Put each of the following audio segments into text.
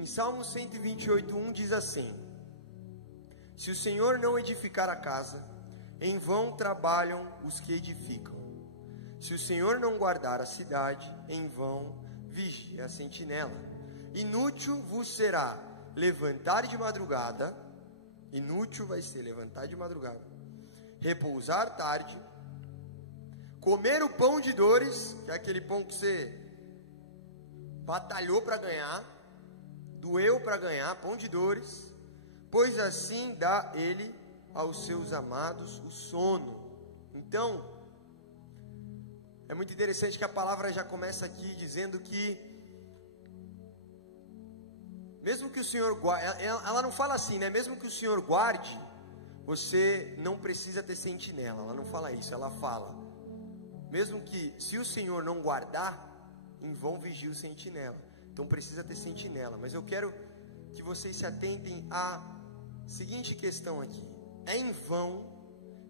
Em Salmo 128:1 diz assim: se o Senhor não edificar a casa, em vão trabalham os que edificam. Se o Senhor não guardar a cidade, em vão vigia a sentinela. Inútil vos será levantar de madrugada, inútil vai ser levantar de madrugada, repousar tarde, comer o pão de dores, que é aquele pão que você batalhou para ganhar, doeu para ganhar, pão de dores, pois assim dá ele aos seus amados o sono. Então, é muito interessante que a palavra já começa aqui dizendo que, mesmo que o Senhor guarde, ela não fala assim, né? Mesmo que o Senhor guarde, você não precisa ter sentinela. Ela não fala isso, ela fala, mesmo que, se o Senhor não guardar, em vão vigia o sentinela. Então precisa ter sentinela. Mas eu quero que vocês se atentem à seguinte questão aqui: é em vão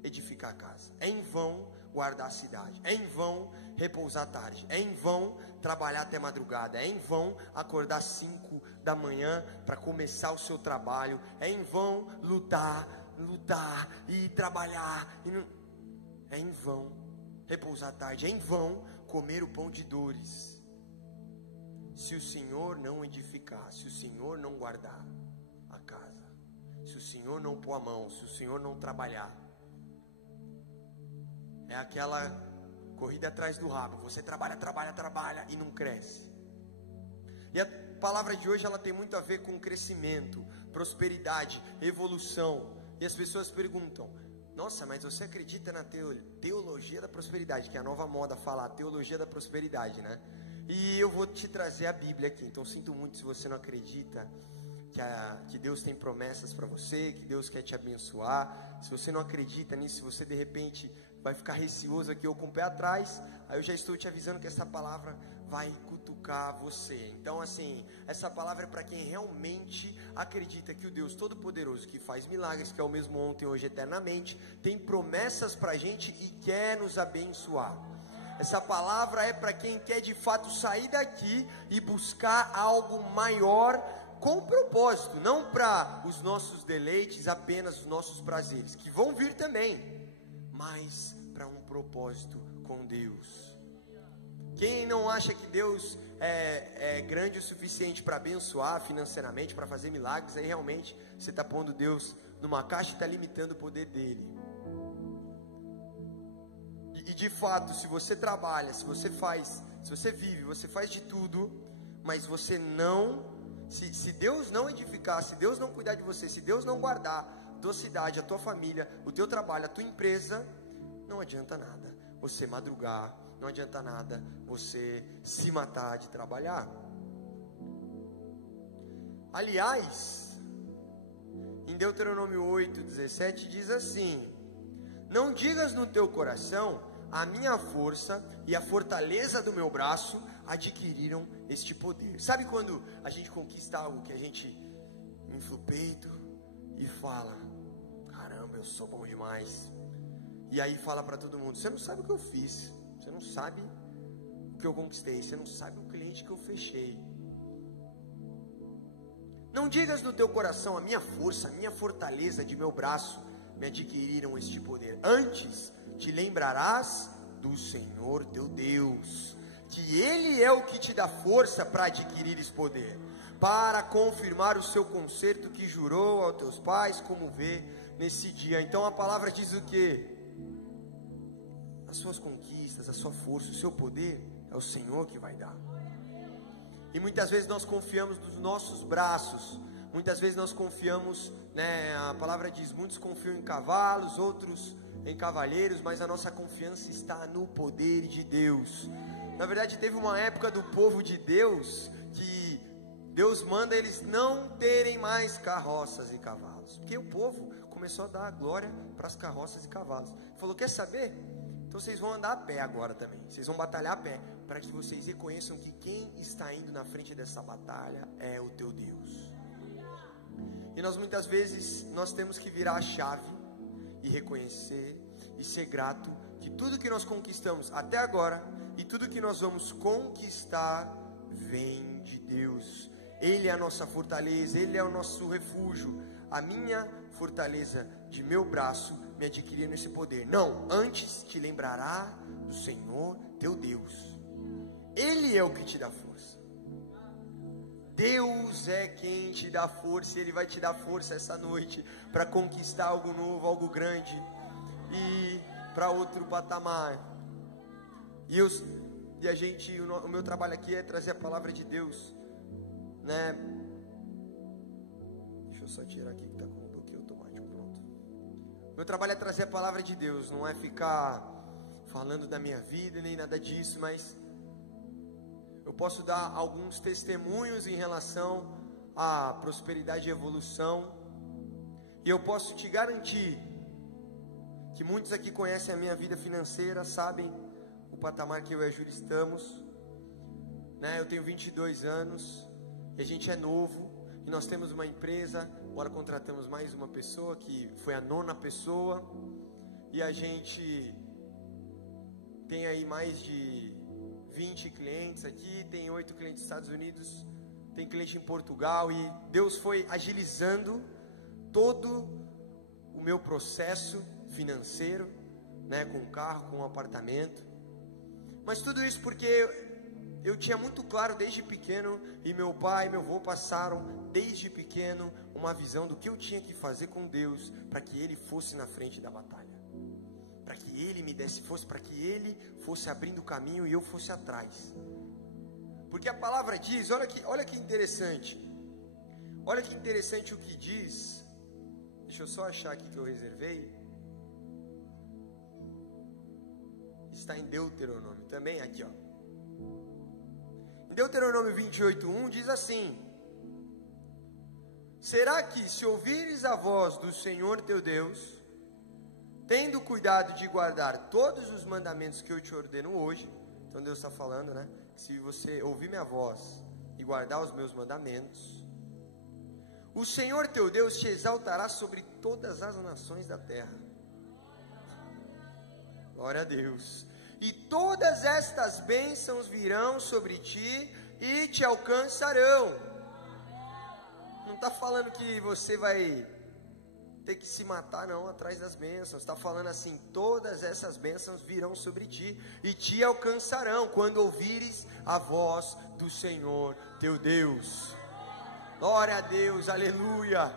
edificar a casa, é em vão guardar a cidade, é em vão repousar tarde, é em vão trabalhar até madrugada, é em vão acordar às 5 da manhã para começar o seu trabalho, é em vão lutar e trabalhar, é em vão repousar tarde, é em vão comer o pão de dores, se o Senhor não edificar, se o Senhor não guardar a casa, se o Senhor não pôr a mão, se o Senhor não trabalhar. É aquela corrida atrás do rabo. Você trabalha e não cresce. E a palavra de hoje, ela tem muito a ver com crescimento, prosperidade, evolução. E as pessoas perguntam: nossa, mas você acredita na teologia da prosperidade? Que é a nova moda falar, teologia da prosperidade, né? E eu vou te trazer a Bíblia aqui. Então sinto muito se você não acredita que Deus tem promessas para você, que Deus quer te abençoar. Se você não acredita nisso, se você de repente vai ficar receoso aqui ou com o pé atrás, aí eu já estou te avisando que essa palavra vai cutucar você. Então assim, essa palavra é para quem realmente acredita que o Deus Todo-Poderoso, que faz milagres, que é o mesmo ontem, hoje, eternamente, tem promessas para a gente e quer nos abençoar. Essa palavra é para quem quer de fato sair daqui e buscar algo maior, com propósito, não para os nossos deleites, apenas os nossos prazeres, que vão vir também, mas para um propósito com Deus. Quem não acha que Deus é grande o suficiente para abençoar financeiramente, para fazer milagres, aí realmente você está pondo Deus numa caixa e está limitando o poder dele. E de fato, se você trabalha, se você vive, você faz de tudo, mas você não, se Deus não edificar, se Deus não cuidar de você, se Deus não guardar a tua cidade, a tua família, o teu trabalho, a tua empresa, não adianta nada você madrugar, não adianta nada você se matar de trabalhar. Aliás, em Deuteronômio 8:17 diz assim: não digas no teu coração, a minha força e a fortaleza do meu braço adquiriram este poder. Sabe quando a gente conquista algo que a gente infla o peito e fala: caramba, eu sou bom demais. E aí fala para todo mundo: você não sabe o que eu fiz, você não sabe o que eu conquistei, você não sabe o cliente que eu fechei. Não digas no teu coração, a minha força, a minha fortaleza de meu braço me adquiriram este poder. Antes te lembrarás do Senhor teu Deus, que Ele é o que te dá força para adquirir esse poder, para confirmar o seu concerto que jurou aos teus pais, como vê nesse dia. Então a palavra diz o quê? As suas conquistas, a sua força, o seu poder é o Senhor que vai dar. E muitas vezes nós confiamos nos nossos braços, muitas vezes nós confiamos, né, a palavra diz, muitos confiam em cavalos, outros em cavalheiros, mas a nossa confiança está no poder de Deus. Na verdade, teve uma época do povo de Deus que Deus manda eles não terem mais carroças e cavalos, porque o povo começou a dar glória para as carroças e cavalos. Falou: quer saber? Então vocês vão andar a pé agora também, vocês vão batalhar a pé, para que vocês reconheçam que quem está indo na frente dessa batalha é o teu Deus. E nós muitas vezes, nós temos que virar a chave e reconhecer e ser grato que tudo que nós conquistamos até agora e tudo que nós vamos conquistar vem de Deus. Ele é a nossa fortaleza, Ele é o nosso refúgio. A minha fortaleza de meu braço me adquirindo esse poder. Não, antes te lembrará do Senhor teu Deus. Ele é o que te dá força. Deus é quem te dá força. Ele vai te dar força essa noite para conquistar algo novo, algo grande e para outro patamar. O meu trabalho aqui é trazer a palavra de Deus, né? Deixa eu só tirar aqui que está com o bloqueio automático, pronto. Meu trabalho é trazer a palavra de Deus, não é ficar falando da minha vida nem nada disso, mas eu posso dar alguns testemunhos em relação à prosperidade e evolução, e eu posso te garantir que muitos aqui conhecem a minha vida financeira, sabem o patamar que eu e a Júlia estamos, né? Eu tenho 22 anos, e a gente é novo, e nós temos uma empresa, agora contratamos mais uma pessoa, que foi a 9ª pessoa, e a gente tem aí mais de 20 clientes aqui, tem 8 clientes nos Estados Unidos, tem cliente em Portugal, e Deus foi agilizando todo o meu processo financeiro, né, com o carro, com o apartamento. Mas tudo isso porque eu tinha muito claro desde pequeno, e meu pai e meu avô passaram desde pequeno uma visão do que eu tinha que fazer com Deus para que Ele fosse na frente da batalha, para que Ele me desse força, para que Ele fosse abrindo o caminho e eu fosse atrás. Porque a palavra diz, olha que interessante o que diz. Deixa eu só achar aqui que eu reservei. Está em Deuteronômio também, aqui ó. Em Deuteronômio 28:1 diz assim: será que se ouvires a voz do Senhor teu Deus, tendo cuidado de guardar todos os mandamentos que eu te ordeno hoje, então Deus está falando, né? Se você ouvir minha voz e guardar os meus mandamentos, o Senhor teu Deus te exaltará sobre todas as nações da terra. Glória a Deus. E todas estas bênçãos virão sobre ti e te alcançarão. Não está falando que você vai ter que se matar não atrás das bênçãos. Está falando assim, todas essas bênçãos virão sobre ti e te alcançarão quando ouvires a voz do Senhor teu Deus. Glória a Deus, aleluia.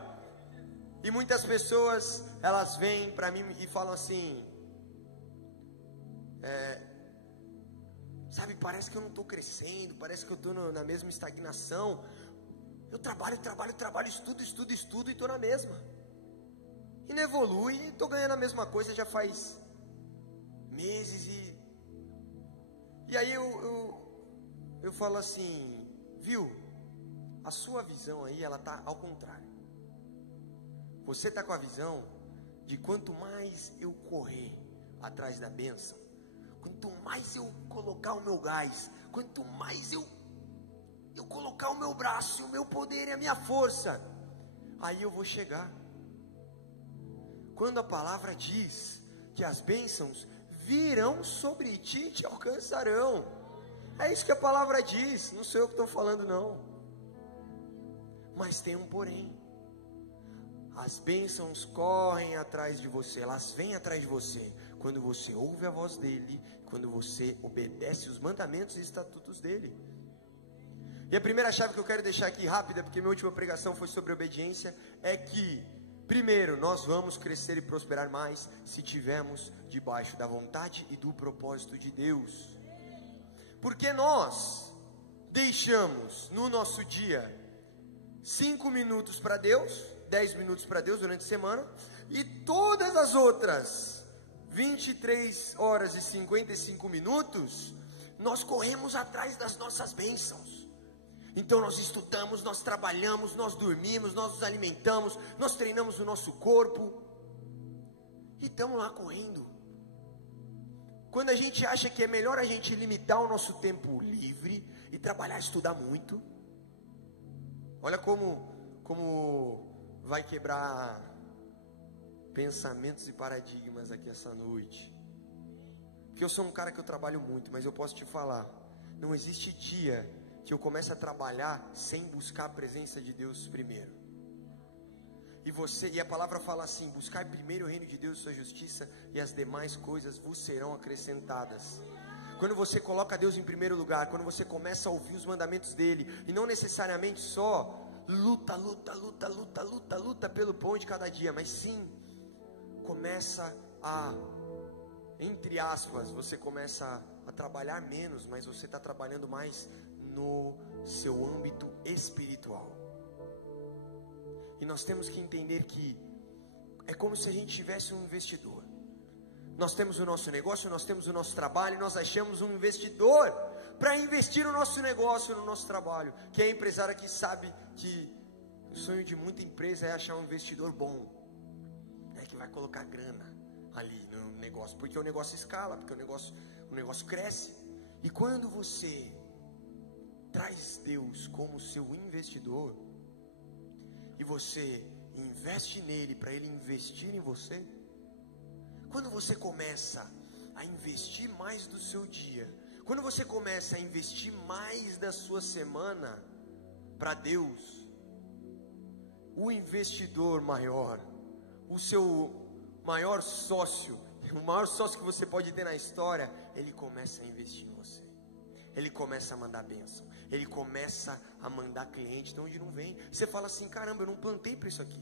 E muitas pessoas, elas vêm para mim e falam assim, sabe, parece que eu não estou crescendo, parece que eu estou na mesma estagnação. Eu trabalho, estudo e estou na mesma. E não evolui, estou ganhando a mesma coisa já faz meses. E aí eu falo assim, viu, a sua visão aí, ela está ao contrário. Você está com a visão de quanto mais eu correr atrás da bênção, quanto mais eu colocar o meu gás, quanto mais eu colocar o meu braço, o meu poder e a minha força, aí eu vou chegar. Quando a palavra diz que as bênçãos virão sobre ti e te alcançarão, é isso que a palavra diz, não sou eu que estou falando não. Mas tem um porém. As bênçãos correm atrás de você, elas vêm atrás de você quando você ouve a voz dele, quando você obedece os mandamentos e estatutos dele. E a primeira chave que eu quero deixar aqui rápida, porque minha última pregação foi sobre obediência, é que primeiro, nós vamos crescer e prosperar mais se estivermos debaixo da vontade e do propósito de Deus. Porque nós deixamos no nosso dia 5 minutos para Deus, 10 minutos para Deus durante a semana, e todas as outras 23 horas e 55 minutos, nós corremos atrás das nossas bênçãos. Então nós estudamos, nós trabalhamos, nós dormimos, nós nos alimentamos, nós treinamos o nosso corpo, e estamos lá correndo. Quando a gente acha que é melhor a gente limitar o nosso tempo livre e trabalhar, estudar muito, olha como vai quebrar pensamentos e paradigmas aqui essa noite. Porque eu sou um cara que eu trabalho muito, mas eu posso te falar, não existe dia que eu comece a trabalhar sem buscar a presença de Deus primeiro. E a palavra fala assim: buscai primeiro o reino de Deus e sua justiça, e as demais coisas vos serão acrescentadas. Quando você coloca Deus em primeiro lugar, quando você começa a ouvir os mandamentos dele, e não necessariamente só luta pelo pão de cada dia, mas sim, começa a, entre aspas, você começa a trabalhar menos, mas você está trabalhando mais no seu âmbito espiritual. E nós temos que entender que é como se a gente tivesse um investidor. Nós temos o nosso negócio, nós temos o nosso trabalho, nós achamos um investidor para investir no nosso negócio, no nosso trabalho. Quem é empresário aqui sabe que o sonho de muita empresa é achar um investidor bom, né, que vai colocar grana ali no negócio, porque o negócio escala, porque o negócio cresce. E quando você traz Deus como seu investidor, e você investe nele para ele investir em você, quando você começa a investir mais do seu dia, quando você começa a investir mais da sua semana para Deus, o investidor maior, o seu maior sócio, o maior sócio que você pode ter na história, ele começa a investir em você. Ele começa a mandar bênção, ele começa a mandar cliente de onde não vem. Você fala assim: caramba, eu não plantei para isso aqui.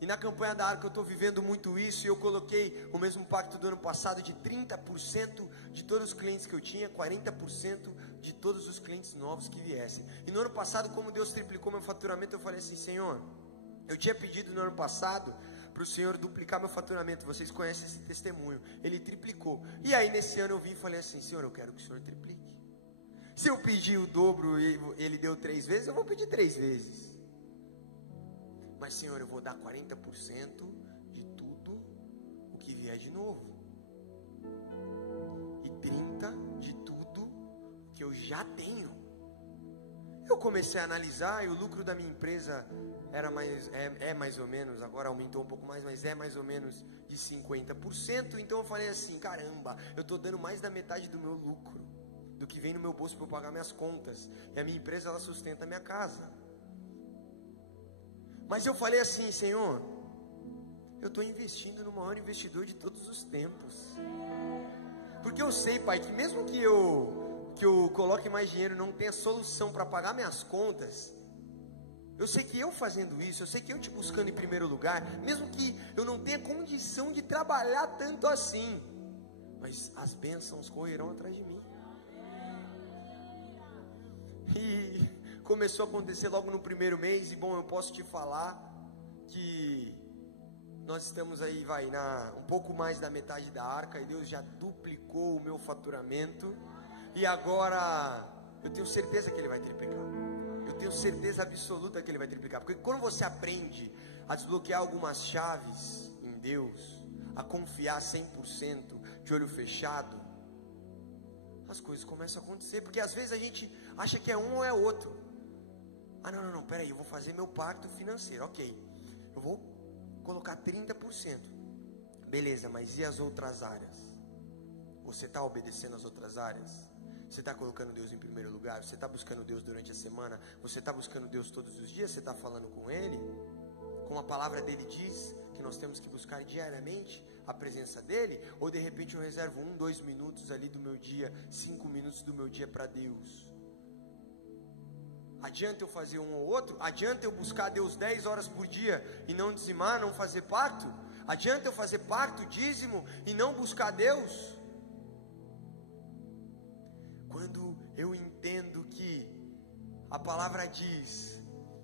E na campanha da Arca eu estou vivendo muito isso, e eu coloquei o mesmo pacto do ano passado de 30% de todos os clientes que eu tinha, 40% de todos os clientes novos que viessem. E no ano passado, como Deus triplicou meu faturamento, eu falei assim: Senhor, eu tinha pedido no ano passado para o Senhor duplicar meu faturamento, vocês conhecem esse testemunho, ele triplicou. E aí nesse ano eu vim e falei assim: Senhor, eu quero que o Senhor triplique. Se eu pedir o dobro e ele deu 3 vezes, eu vou pedir 3 vezes. Mas Senhor, eu vou dar 40% de tudo o que vier de novo, e 30% de tudo que eu já tenho. Eu comecei a analisar, e o lucro da minha empresa é mais ou menos, agora aumentou um pouco mais, mas é mais ou menos de 50%. Então eu falei assim: caramba, eu estou dando mais da metade do meu lucro, do que vem no meu bolso para eu pagar minhas contas, e a minha empresa, ela sustenta a minha casa. Mas eu falei assim: Senhor, eu estou investindo no maior investidor de todos os tempos, porque eu sei, Pai, que mesmo que eu coloque mais dinheiro, não tenha solução para pagar minhas contas, eu sei que eu fazendo isso, eu sei que eu te buscando em primeiro lugar, mesmo que eu não tenha condição de trabalhar tanto assim, mas as bênçãos correrão atrás de mim. E começou a acontecer logo no primeiro mês. E bom, eu posso te falar que nós estamos aí, um pouco mais da metade da Arca, e Deus já duplicou o meu faturamento, e agora eu tenho certeza que Ele vai triplicar. Eu tenho certeza absoluta que Ele vai triplicar, porque quando você aprende a desbloquear algumas chaves em Deus, a confiar 100%, de olho fechado, as coisas começam a acontecer. Porque às vezes a gente acha que é um ou é outro. Não, peraí, eu vou fazer meu pacto financeiro, ok, eu vou colocar 30%, beleza, mas e as outras áreas? Você está obedecendo as outras áreas? Você está colocando Deus em primeiro lugar? Você está buscando Deus durante a semana? Você está buscando Deus todos os dias? Você está falando com Ele? Como a palavra dele diz, que nós temos que buscar diariamente a presença dele? Ou de repente eu reservo 1-2 minutos ali do meu dia, 5 minutos do meu dia para Deus? Adianta eu fazer um ou outro? Adianta eu buscar Deus 10 horas por dia e não dizimar, não fazer pacto? Adianta eu fazer pacto, dízimo e não buscar Deus? Quando eu entendo que a palavra diz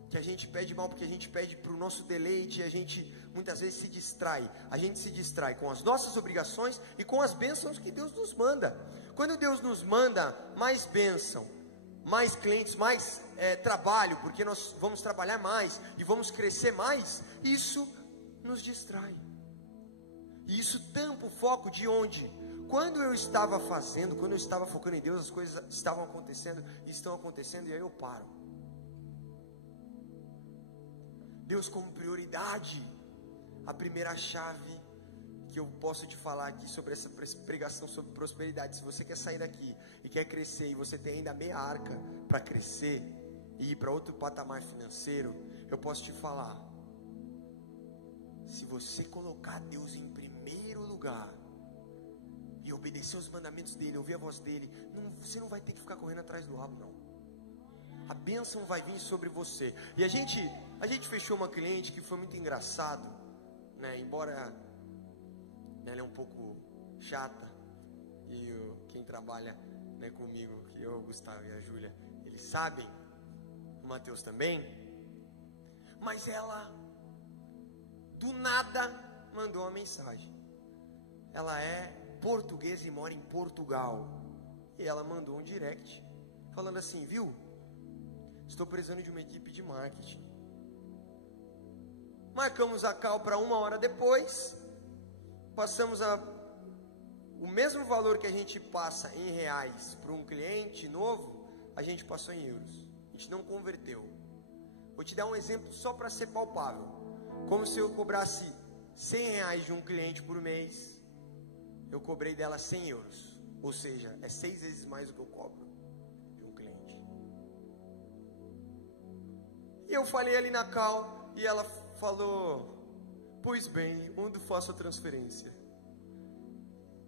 que a gente pede mal porque a gente pede para o nosso deleite, e a gente muitas vezes se distrai. A gente se distrai com as nossas obrigações e com as bênçãos que Deus nos manda. Quando Deus nos manda mais bênção, mais clientes, mais trabalho, porque nós vamos trabalhar mais e vamos crescer mais, isso nos distrai. E isso tampa o foco de onde? Quando eu estava fazendo, quando eu estava focando em Deus, as coisas estavam acontecendo e estão acontecendo, e aí eu paro. Deus como prioridade. A primeira chave que eu posso te falar aqui sobre essa pregação sobre prosperidade, se você quer sair daqui e e quer crescer, e você tem ainda meia arca para crescer e ir para outro patamar financeiro, eu posso te falar, se você colocar Deus em primeiro lugar e obedecer os mandamentos dele, ouvir a voz dele, você não vai ter que ficar correndo atrás do rabo, não. A bênção vai vir sobre você. E a gente fechou uma cliente que foi muito engraçado, né? Embora ela é um pouco chata, e quem trabalha, né, comigo, que eu, o Gustavo e a Júlia, eles sabem, o Mateus também, mas ela do nada mandou uma mensagem. Ela é portuguesa e mora em Portugal, e ela mandou um direct falando assim: viu, estou precisando de uma equipe de marketing. Marcamos a call para 1 hora depois, passamos o mesmo valor que a gente passa em reais para um cliente novo, a gente passou em euros. A gente não converteu. Vou te dar um exemplo só para ser palpável. Como se eu cobrasse 100 reais de um cliente por mês, eu cobrei dela 100 euros. Ou seja, é 6 vezes mais do que eu cobro de um cliente. E eu falei ali na call, e ela falou: pois bem, onde faço a transferência?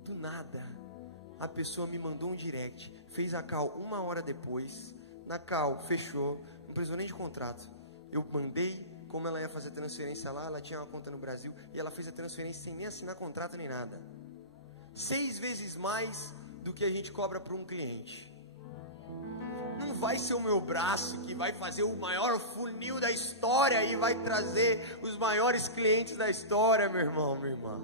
Do nada, a pessoa me mandou um direct, fez a call 1 hora depois, na call fechou, não precisou nem de contrato. Eu mandei como ela ia fazer a transferência lá, ela tinha uma conta no Brasil, e ela fez a transferência sem nem assinar contrato nem nada. 6 vezes mais do que a gente cobra para um cliente. Não vai ser o meu braço que vai fazer o maior funil da história e vai trazer os maiores clientes da história, meu irmão, minha irmã.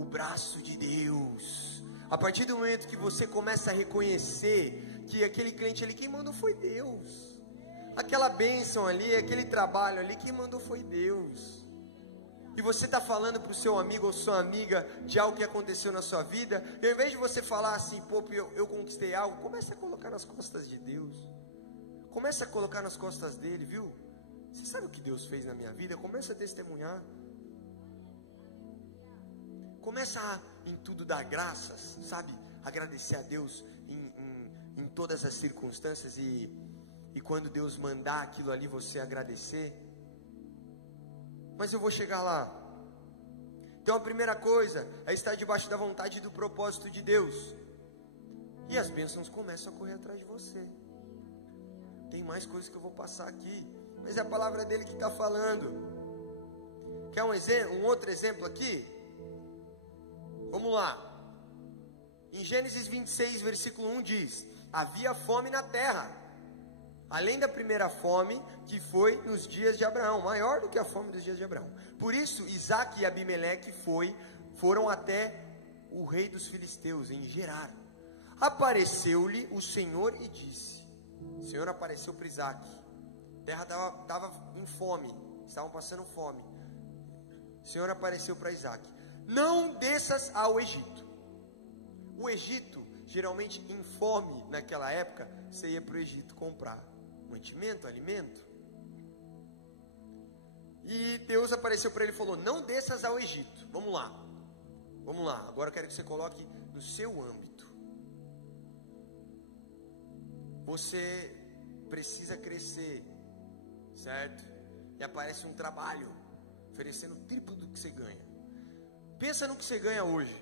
O braço de Deus. A partir do momento que você começa a reconhecer que aquele cliente ali, quem mandou foi Deus. Aquela bênção ali, aquele trabalho ali, quem mandou foi Deus. E você está falando para o seu amigo ou sua amiga de algo que aconteceu na sua vida, e ao invés de você falar assim: pô, eu conquistei algo, comece a colocar nas costas de Deus. Comece a colocar nas costas dele, viu? Você sabe o que Deus fez na minha vida? Comece a testemunhar. Começa a, em tudo, dar graças, sabe? Agradecer a Deus em todas as circunstâncias, e quando Deus mandar aquilo ali, você agradecer. Mas eu vou chegar lá. Então a primeira coisa é estar debaixo da vontade e do propósito de Deus, e as bênçãos começam a correr atrás de você. Tem mais coisas que eu vou passar aqui, mas é a palavra dele que está falando. Quer um outro exemplo aqui? Vamos lá. Em Gênesis 26, versículo 1 diz: havia fome na terra, além da primeira fome que foi nos dias de Abraão, maior do que a fome dos dias de Abraão. Por isso Isaque e Abimeleque foram até o rei dos filisteus, em Gerar. Apareceu-lhe o Senhor e disse: o Senhor apareceu para Isaque. A terra estava em fome, estavam passando fome. O Senhor apareceu para Isaque: não desças ao Egito. O Egito, geralmente em fome naquela época, você ia para o Egito comprar mantimento, alimento. E Deus apareceu para ele e falou: não desças ao Egito. Vamos lá, agora eu quero que você coloque no seu âmbito. Você precisa crescer, certo? E aparece um trabalho oferecendo o triplo do que você ganha. Pensa no que você ganha hoje.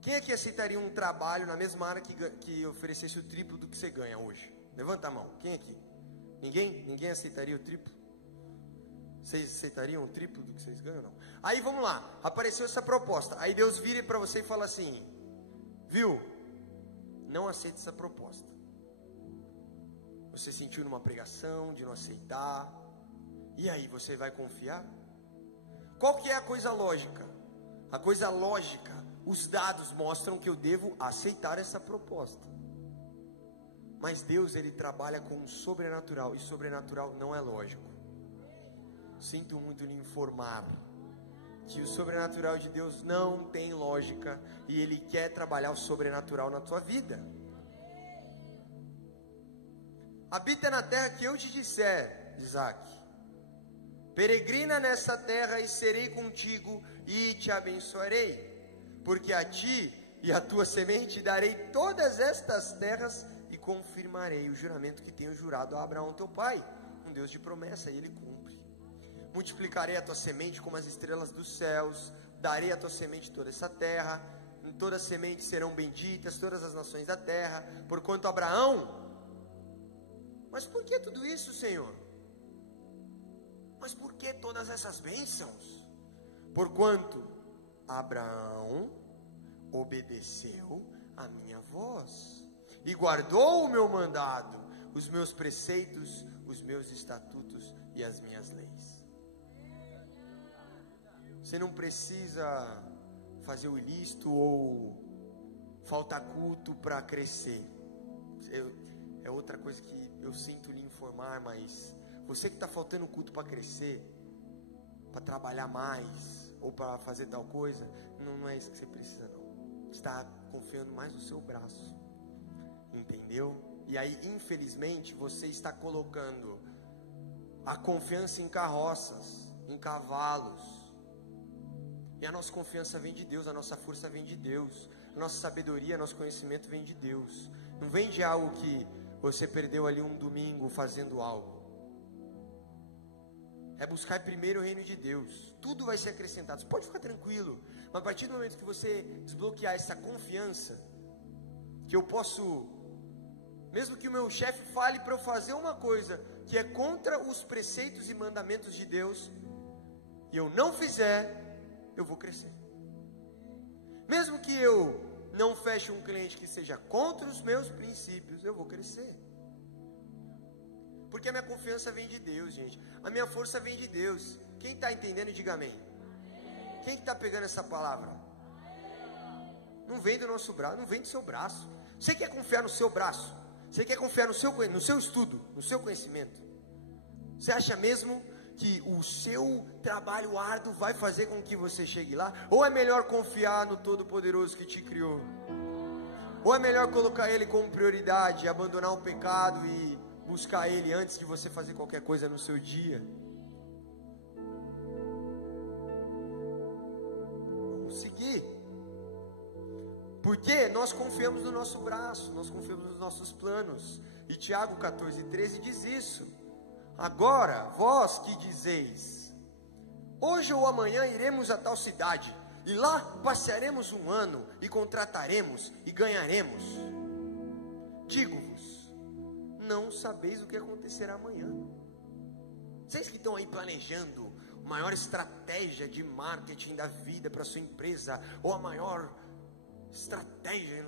Quem aqui aceitaria um trabalho na mesma área que oferecesse o triplo do que você ganha hoje? Levanta a mão. Quem aqui? Ninguém? Ninguém aceitaria o triplo? Vocês aceitariam o triplo do que vocês ganham? Não. Aí vamos lá, apareceu essa proposta. Aí Deus vira para você e fala assim: viu, não aceita essa proposta. Você sentiu numa pregação de não aceitar, e aí, você vai confiar? Qual que é a coisa lógica? A coisa lógica, os dados mostram que eu devo aceitar essa proposta. Mas Deus, ele trabalha com o sobrenatural, e sobrenatural não é lógico. Sinto muito lhe informar que o sobrenatural de Deus não tem lógica, e ele quer trabalhar o sobrenatural na tua vida. Habita na terra que eu te disser, Isaque. Peregrina nessa terra e serei contigo e te abençoarei, porque a ti e a tua semente, darei todas estas terras e confirmarei o juramento que tenho jurado a Abraão teu pai, um Deus de promessa, e ele cumpre. Multiplicarei a tua semente como as estrelas dos céus, darei a tua semente toda essa terra, em toda a semente serão benditas todas as nações da terra, porquanto Abraão... Mas por que tudo isso, Senhor? Mas por que todas essas bênçãos? Porquanto Abraão obedeceu a minha voz e guardou o meu mandado, os meus preceitos, os meus estatutos e as minhas leis. Você não precisa fazer o ilícito ou faltar culto para crescer. É outra coisa que eu sinto lhe informar, mas você que está faltando culto para crescer, para trabalhar mais, ou para fazer tal coisa, não é isso que você precisa não. Você está confiando mais no seu braço, entendeu? E aí, infelizmente, você está colocando a confiança em carroças, em cavalos. E a nossa confiança vem de Deus, a nossa força vem de Deus, a nossa sabedoria, nosso conhecimento vem de Deus. Não vem de algo que você perdeu ali um domingo fazendo algo. É buscar primeiro o reino de Deus. Tudo vai ser acrescentado. Você pode ficar tranquilo. Mas a partir do momento que você desbloquear essa confiança, que eu posso, mesmo que o meu chefe fale para eu fazer uma coisa que é contra os preceitos e mandamentos de Deus, e eu não fizer, eu vou crescer. Mesmo que eu não feche um cliente que seja contra os meus princípios, eu vou crescer. Porque a minha confiança vem de Deus, gente. A minha força vem de Deus. Quem está entendendo, diga amém. Quem está pegando essa palavra? Não vem do nosso braço, não vem do seu braço. Você quer confiar no seu braço? Você quer confiar no seu estudo, no seu conhecimento? Você acha mesmo que o seu trabalho árduo vai fazer com que você chegue lá? Ou é melhor confiar no Todo-Poderoso que te criou? Ou é melhor colocar Ele como prioridade, abandonar o pecado e buscar Ele antes de você fazer qualquer coisa no seu dia? Vamos seguir. Porque nós confiamos no nosso braço, nós confiamos nos nossos planos. E Tiago 14:13 diz isso. Agora, vós que dizeis, hoje ou amanhã iremos a tal cidade, e lá passearemos um ano, e contrataremos, e ganharemos. Digo-vos, não sabeis o que acontecerá amanhã. Vocês que estão aí planejando a maior estratégia de marketing da vida para sua empresa, ou a maior estratégia,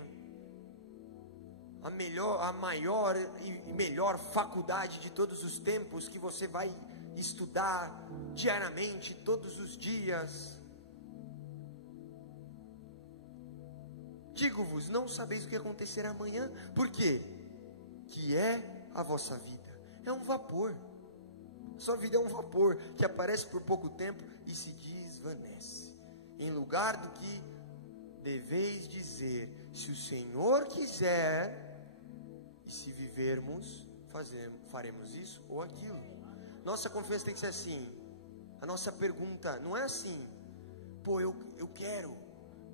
a maior e melhor faculdade de todos os tempos, que você vai estudar diariamente, todos os dias. Digo-vos, não sabeis o que acontecerá amanhã. Por quê? Que é a vossa vida. É um vapor. Sua vida é um vapor que aparece por pouco tempo e se desvanece. Em lugar do que deveis dizer, se o Senhor quiser, e se vivermos, faremos isso ou aquilo. Nossa confiança tem que ser assim. A nossa pergunta não é assim, pô, eu quero,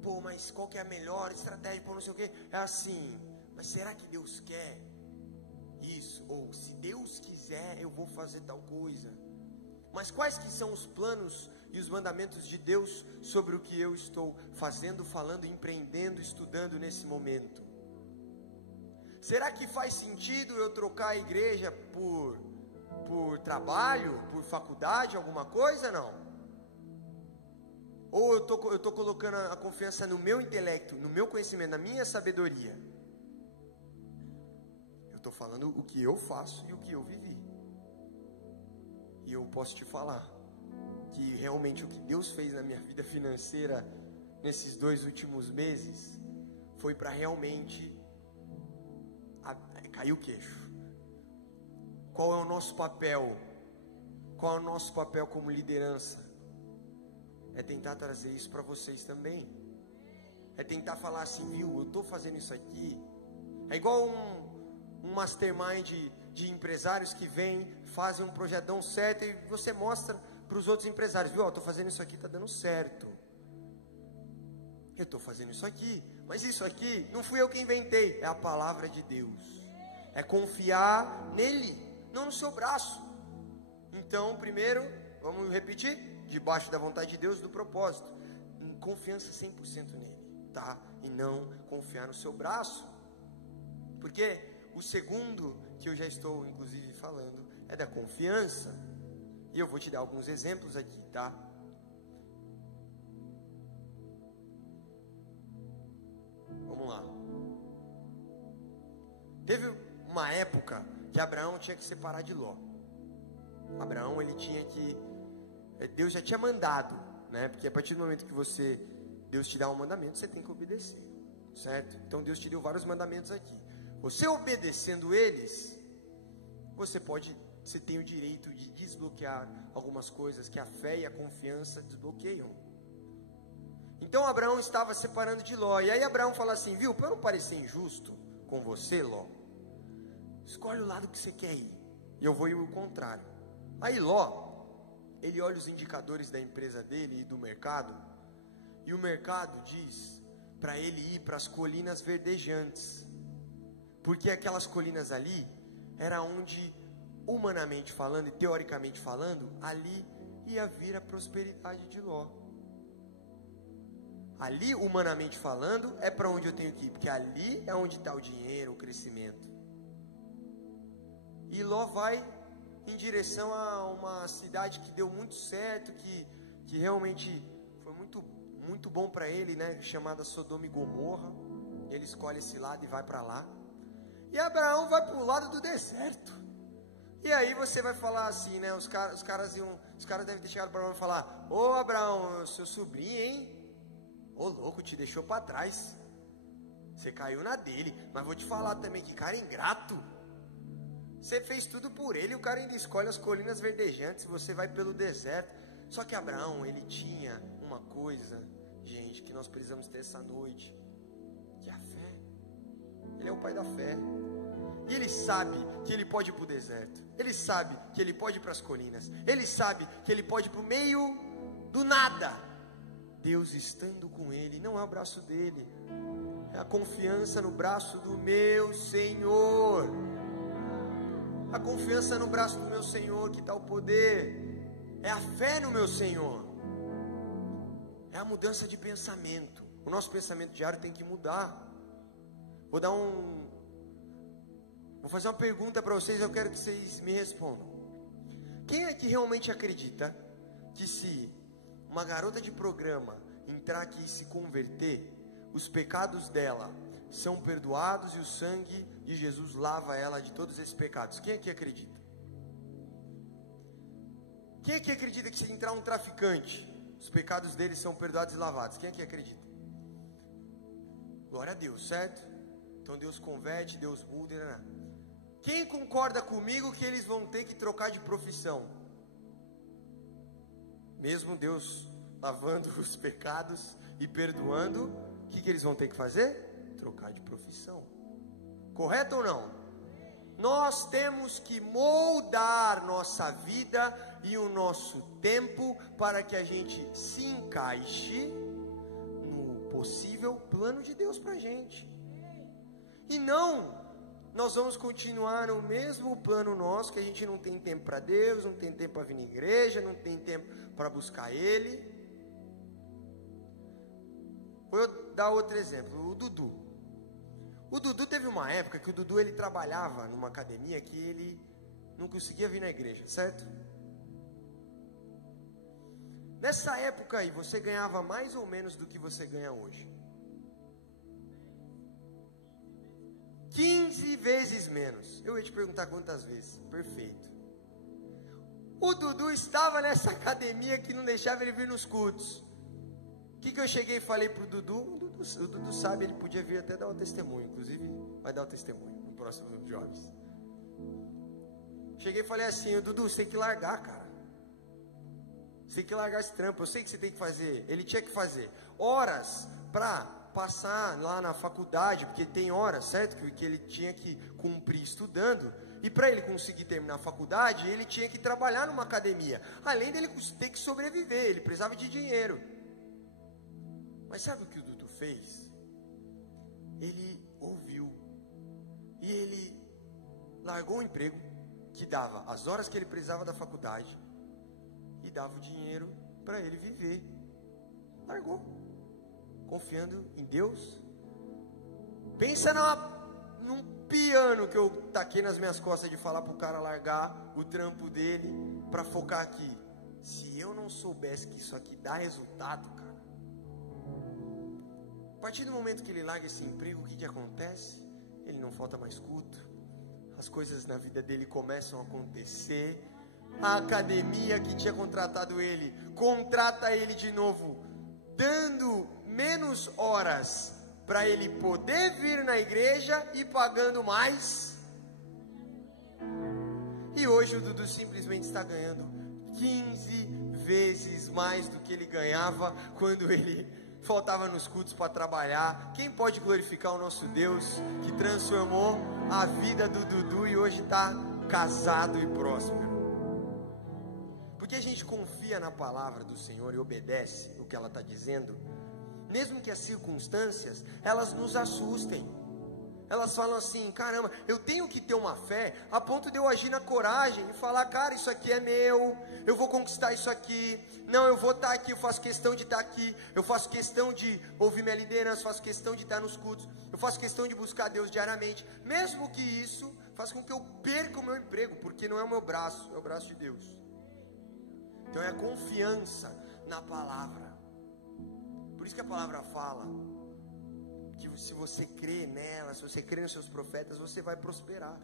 pô, mas qual que é a melhor estratégia, pô, não sei o que. É assim, mas será que Deus quer isso? Ou se Deus quiser, eu vou fazer tal coisa. Mas quais que são os planos e os mandamentos de Deus sobre o que eu estou fazendo, falando, empreendendo, estudando nesse momento? Será que faz sentido eu trocar a igreja por trabalho, por faculdade, alguma coisa? Não. Ou eu tô colocando a confiança no meu intelecto, no meu conhecimento, na minha sabedoria? Eu estou falando o que eu faço e o que eu vivi. E eu posso te falar que realmente o que Deus fez na minha vida financeira nesses 2 últimos meses foi para realmente cair o queixo. Qual é o nosso papel? Qual é o nosso papel como liderança? É tentar trazer isso para vocês também. É tentar falar assim, viu, eu estou fazendo isso aqui. É igual um mastermind de empresários que vem, fazem um projetão certo e você mostra para os outros empresários, viu, eu estou fazendo isso aqui, está dando certo. Eu estou fazendo isso aqui. Mas isso aqui não fui eu que inventei, é a palavra de Deus. É confiar nele, não no seu braço. Então, primeiro, vamos repetir, debaixo da vontade de Deus, do propósito. Confiança 100% nele, tá? E não confiar no seu braço. Porque o segundo, que eu já estou inclusive falando, é da confiança. E eu vou te dar alguns exemplos aqui, tá? Vamos lá. Teve uma época que Abraão tinha que separar de Ló. Abraão, ele tinha que... Deus já tinha mandado, né? Porque a partir do momento que Deus te dá um mandamento, você tem que obedecer, certo? Então Deus te deu vários mandamentos aqui. Você obedecendo eles, você tem o direito de desbloquear algumas coisas que a fé e a confiança desbloqueiam. Então Abraão estava separando de Ló. E aí Abraão fala assim, viu, para eu não parecer injusto com você, Ló, escolhe o lado que você quer ir, e eu vou ir o contrário. Aí Ló, ele olha os indicadores da empresa dele e do mercado, e o mercado diz para ele ir para as colinas verdejantes, porque aquelas colinas ali era onde, humanamente falando e teoricamente falando, ali ia vir a prosperidade de Ló. Ali, humanamente falando, é para onde eu tenho que ir, porque ali é onde está o dinheiro, o crescimento. E Ló vai em direção a uma cidade que deu muito certo, que realmente foi muito bom para ele, né? Chamada Sodoma e Gomorra. Ele escolhe esse lado e vai para lá. E Abraão vai para o lado do deserto. E aí você vai falar assim, né? Os caras devem ter chegado para Abraão e falar: ô Abraão, seu sobrinho, hein? Ô louco, te deixou para trás. Você caiu na dele. Mas vou te falar também, que cara ingrato. Você fez tudo por ele, o cara ainda escolhe as colinas verdejantes, você vai pelo deserto. Só que Abraão, ele tinha uma coisa, gente, que nós precisamos ter essa noite, que é a fé. Ele é o pai da fé. E ele sabe que ele pode ir para o deserto. Ele sabe que ele pode ir para as colinas. Ele sabe que ele pode ir para o meio do nada. Deus estando com ele, não é o braço dele, é a confiança no braço do meu Senhor. A confiança no braço do meu Senhor que está o poder. É a fé no meu Senhor. É a mudança de pensamento. O nosso pensamento diário tem que mudar. Vou fazer uma pergunta para vocês, eu quero que vocês me respondam. Quem é que realmente acredita que se uma garota de programa entrar aqui e se converter, os pecados dela são perdoados e o sangue de Jesus lava ela de todos esses pecados? Quem aqui acredita? Quem aqui acredita que se entrar um traficante, os pecados dele são perdoados e lavados? Quem aqui acredita? Glória a Deus, certo? Então Deus converte, Deus muda, né? Quem concorda comigo que eles vão ter que trocar de profissão? Mesmo Deus lavando os pecados e perdoando, o que eles vão ter que fazer? Trocar de profissão. Correto ou não? Nós temos que moldar nossa vida e o nosso tempo para que a gente se encaixe no possível plano de Deus para a gente. E não, nós vamos continuar no mesmo plano nosso, que a gente não tem tempo para Deus, não tem tempo para vir na igreja, não tem tempo para buscar Ele. Vou dar outro exemplo, o Dudu. O Dudu teve uma época que o Dudu ele trabalhava numa academia que ele não conseguia vir na igreja, certo? Nessa época aí, você ganhava mais ou menos do que você ganha hoje? 15 vezes menos. Eu ia te perguntar quantas vezes. Perfeito. O Dudu estava nessa academia que não deixava ele vir nos cultos. O que eu cheguei e falei pro Dudu? O Dudu sabe, ele podia vir até dar o testemunho. Inclusive, vai dar o testemunho no próximo Jovens. Cheguei e falei assim: Dudu, você tem que largar, cara. Você tem que largar esse trampo. Eu sei que você tem que fazer. Ele tinha que fazer horas para passar lá na faculdade, porque tem horas, certo? Que ele tinha que cumprir estudando. E para ele conseguir terminar a faculdade, ele tinha que trabalhar numa academia. Além dele ter que sobreviver, ele precisava de dinheiro. Mas sabe o que o Dudu fez? ele ouviu. E ele largou o emprego, que dava as horas que ele precisava da faculdade, e dava o dinheiro para ele viver. Largou, confiando em Deus. Pensa num piano que eu taquei nas minhas costas de falar pro cara largar o trampo dele para focar aqui. Se eu não soubesse que isso aqui dá resultado, cara, a partir do momento que ele larga esse emprego, o que acontece? Ele não falta mais culto, as coisas na vida dele começam a acontecer. A academia que tinha contratado ele, contrata ele de novo, dando menos horas para ele poder vir na igreja e pagando mais. E hoje o Dudu simplesmente está ganhando 15 vezes mais do que ele ganhava quando ele faltava nos cultos para trabalhar. Quem pode glorificar o nosso Deus que transformou a vida do Dudu e hoje está casado e próspero? Porque a gente confia na palavra do Senhor e obedece o que ela está dizendo, mesmo que as circunstâncias, elas nos assustem. Elas falam assim, caramba, eu tenho que ter uma fé a ponto de eu agir na coragem e falar, cara, isso aqui é meu, eu vou conquistar isso aqui, não, eu vou estar aqui, eu faço questão de estar aqui, eu faço questão de ouvir minha liderança, faço questão de estar nos cultos, eu faço questão de buscar Deus diariamente, mesmo que isso faça com que eu perca o meu emprego, porque não é o meu braço, é o braço de Deus. Então é a confiança na palavra. Por isso que a palavra fala que se você crê nela, se você crê nos seus profetas, você vai prosperar.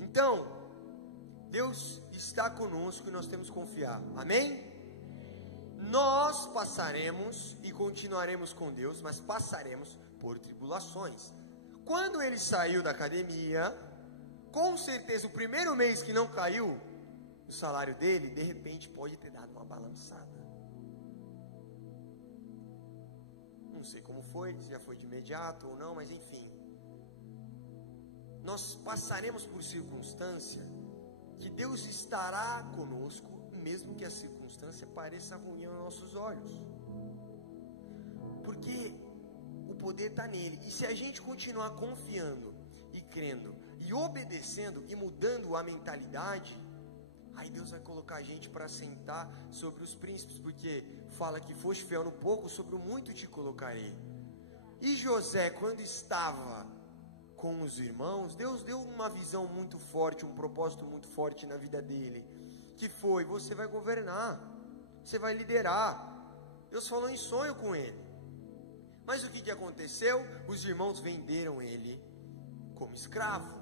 Então, Deus está conosco e nós temos que confiar. Amém? Nós passaremos e continuaremos com Deus, mas passaremos por tribulações. Quando ele saiu da academia, com certeza o primeiro mês que não caiu o salário dele, de repente pode ter dado uma balançada. Não sei como foi, se já foi de imediato ou não, mas enfim. Nós passaremos por circunstância que Deus estará conosco, mesmo que a circunstância pareça ruim aos nossos olhos. Porque o poder está nele. E se a gente continuar confiando e crendo e obedecendo e mudando a mentalidade, aí Deus vai colocar a gente para sentar sobre os príncipes, porque fala que foste fiel no pouco, sobre o muito te colocarei. E José, quando estava com os irmãos, Deus deu uma visão muito forte, um propósito muito forte na vida dele, que foi, você vai governar, você vai liderar. Deus falou em sonho com ele. Mas o que aconteceu? Os irmãos venderam ele como escravo.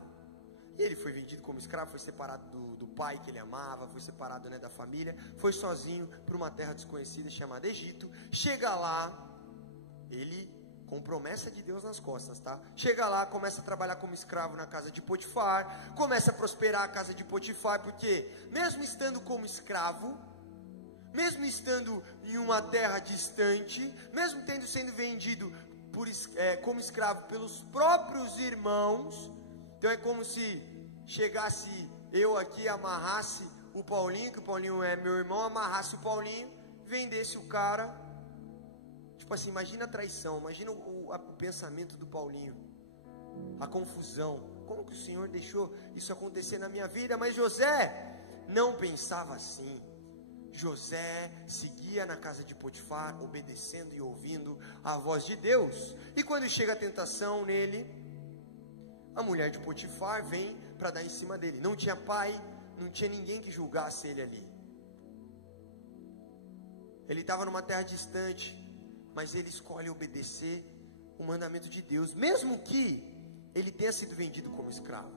E ele foi vendido como escravo, foi separado do pai que ele amava, foi separado, da família, foi sozinho para uma terra desconhecida chamada Egito. Chega lá, ele com promessa de Deus nas costas, tá? Chega lá, começa a trabalhar como escravo na casa de Potifar, começa a prosperar a casa de Potifar, porque mesmo estando como escravo, mesmo estando em uma terra distante, mesmo tendo sido vendido como escravo pelos próprios irmãos, então é como se chegasse eu aqui, amarrasse o Paulinho, que o Paulinho é meu irmão, amarrasse o Paulinho, vendesse o cara. Tipo assim, imagina a traição, imagina o pensamento do Paulinho, a confusão. Como que o Senhor deixou isso acontecer na minha vida? Mas José não pensava assim. José seguia na casa de Potifar, obedecendo e ouvindo a voz de Deus. E quando chega a tentação nele, a mulher de Potifar vem para dar em cima dele. Não tinha pai, não tinha ninguém que julgasse ele ali. Ele estava numa terra distante, mas ele escolhe obedecer o mandamento de Deus, mesmo que ele tenha sido vendido como escravo,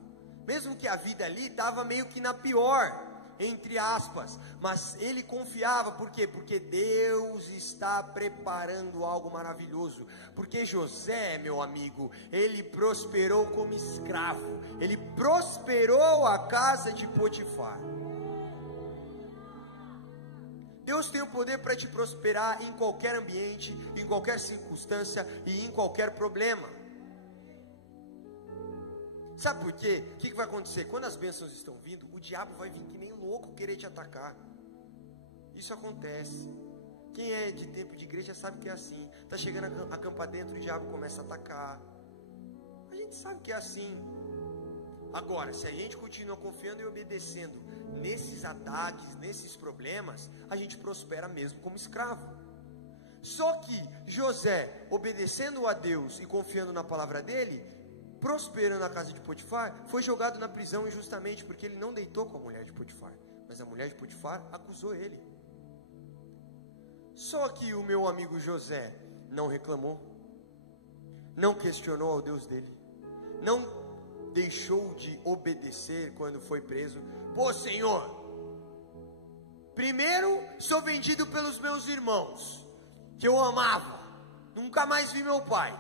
mesmo que a vida ali estava meio que na pior, entre aspas, mas ele confiava. Por quê? Porque Deus está preparando algo maravilhoso. Porque José, meu amigo, ele prosperou como escravo, ele prosperou a casa de Potifar. Deus tem o poder para te prosperar em qualquer ambiente, em qualquer circunstância e em qualquer problema. Sabe por quê? O que vai acontecer? Quando as bênçãos estão vindo, o diabo vai vir que nem louco querer te atacar. Isso acontece. Quem é de tempo de igreja sabe que é assim. Está chegando a campa dentro, o diabo começa a atacar. A gente sabe que é assim. Agora, se a gente continua confiando e obedecendo nesses ataques, nesses problemas, a gente prospera mesmo como escravo. Só que José, obedecendo a Deus e confiando na palavra dele, prosperando na casa de Potifar, foi jogado na prisão injustamente, porque ele não deitou com a mulher de Potifar, mas a mulher de Potifar acusou ele. Só que o meu amigo José não reclamou, não questionou ao Deus dele, não deixou de obedecer quando foi preso. Pô, Senhor, primeiro sou vendido pelos meus irmãos, que eu amava, nunca mais vi meu pai,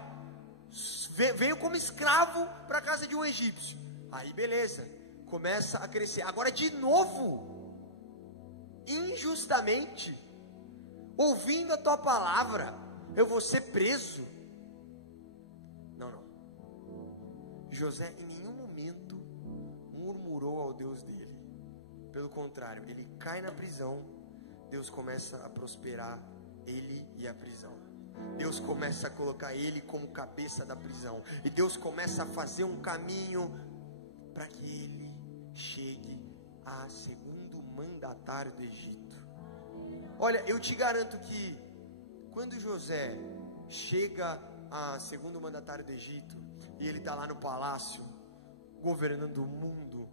venho como escravo para a casa de um egípcio. Aí beleza, começa a crescer. Agora de novo, injustamente, ouvindo a tua palavra, eu vou ser preso. Não. José em nenhum momento murmurou ao Deus dele. Pelo contrário, ele cai na prisão, Deus começa a prosperar ele e a prisão. Deus começa a colocar ele como cabeça da prisão. E Deus começa a fazer um caminho para que ele chegue a segundo mandatário do Egito. Olha, eu te garanto que quando José chega a segundo mandatário do Egito, e ele está lá no palácio, governando o mundo,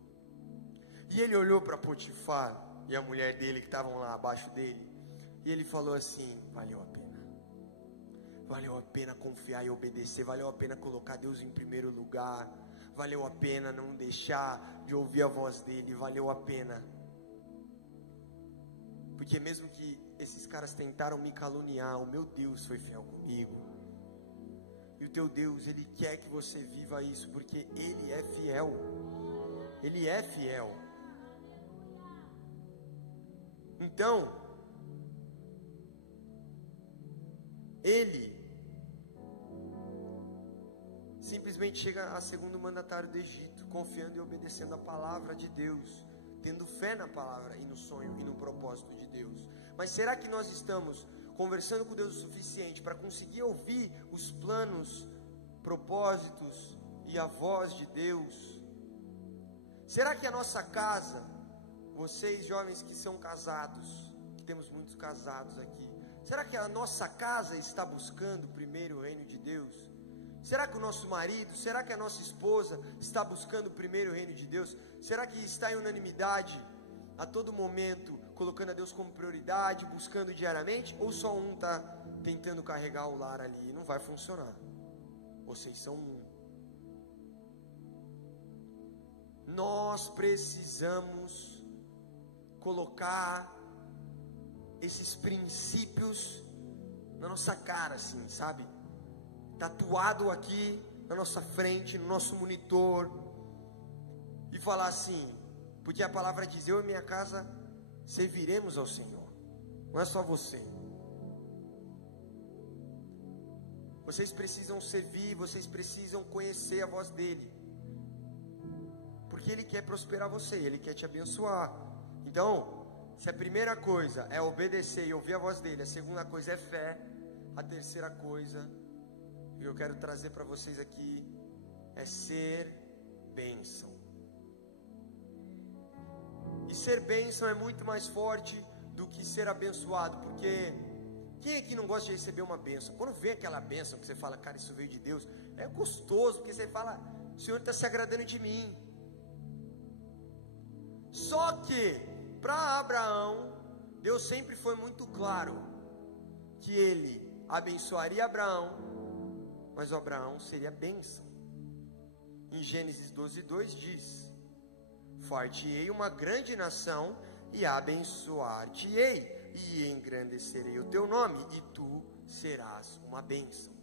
e ele olhou para Potifar e a mulher dele que estavam lá abaixo dele, e ele falou assim: valeu a pena. Valeu a pena confiar e obedecer, valeu a pena colocar Deus em primeiro lugar, valeu a pena não deixar de ouvir a voz dele, valeu a pena. Porque mesmo que esses caras tentaram me caluniar, o meu Deus foi fiel comigo. E o teu Deus, Ele quer que você viva isso, porque Ele é fiel. Ele é fiel. Então, ele simplesmente chega a segundo mandatário do Egito, confiando e obedecendo a palavra de Deus, tendo fé na palavra e no sonho e no propósito de Deus. Mas será que nós estamos conversando com Deus o suficiente para conseguir ouvir os planos, propósitos e a voz de Deus? Será que a nossa casa, vocês jovens que são casados, que temos muitos casados aqui, será que a nossa casa está buscando primeiro o reino de Deus? Será que o nosso marido, será que a nossa esposa está buscando primeiro o reino de Deus? Será que está em unanimidade a todo momento, colocando a Deus como prioridade, buscando diariamente? Ou só um está tentando carregar o lar ali? Não vai funcionar. Vocês são um. Nós precisamos colocar esses princípios na nossa cara, assim, sabe? Tatuado aqui na nossa frente, no nosso monitor, e falar assim, porque a palavra diz: eu e minha casa serviremos ao Senhor. Não é só você. Vocês precisam servir, vocês precisam conhecer a voz dele, porque ele quer prosperar você, ele quer te abençoar. Então, se a primeira coisa é obedecer e ouvir a voz dele, a segunda coisa é fé, a terceira coisa que eu quero trazer para vocês aqui é ser bênção. E ser bênção é muito mais forte do que ser abençoado, porque quem aqui não gosta de receber uma bênção? Quando vê aquela bênção que você fala, cara, isso veio de Deus, é gostoso, porque você fala, o Senhor está se agradando de mim. Só que para Abraão, Deus sempre foi muito claro que ele abençoaria Abraão, mas o Abraão seria bênção. Em Gênesis 12:2 diz: far-te-ei uma grande nação e abençoar-te-ei e engrandecerei o teu nome e tu serás uma bênção.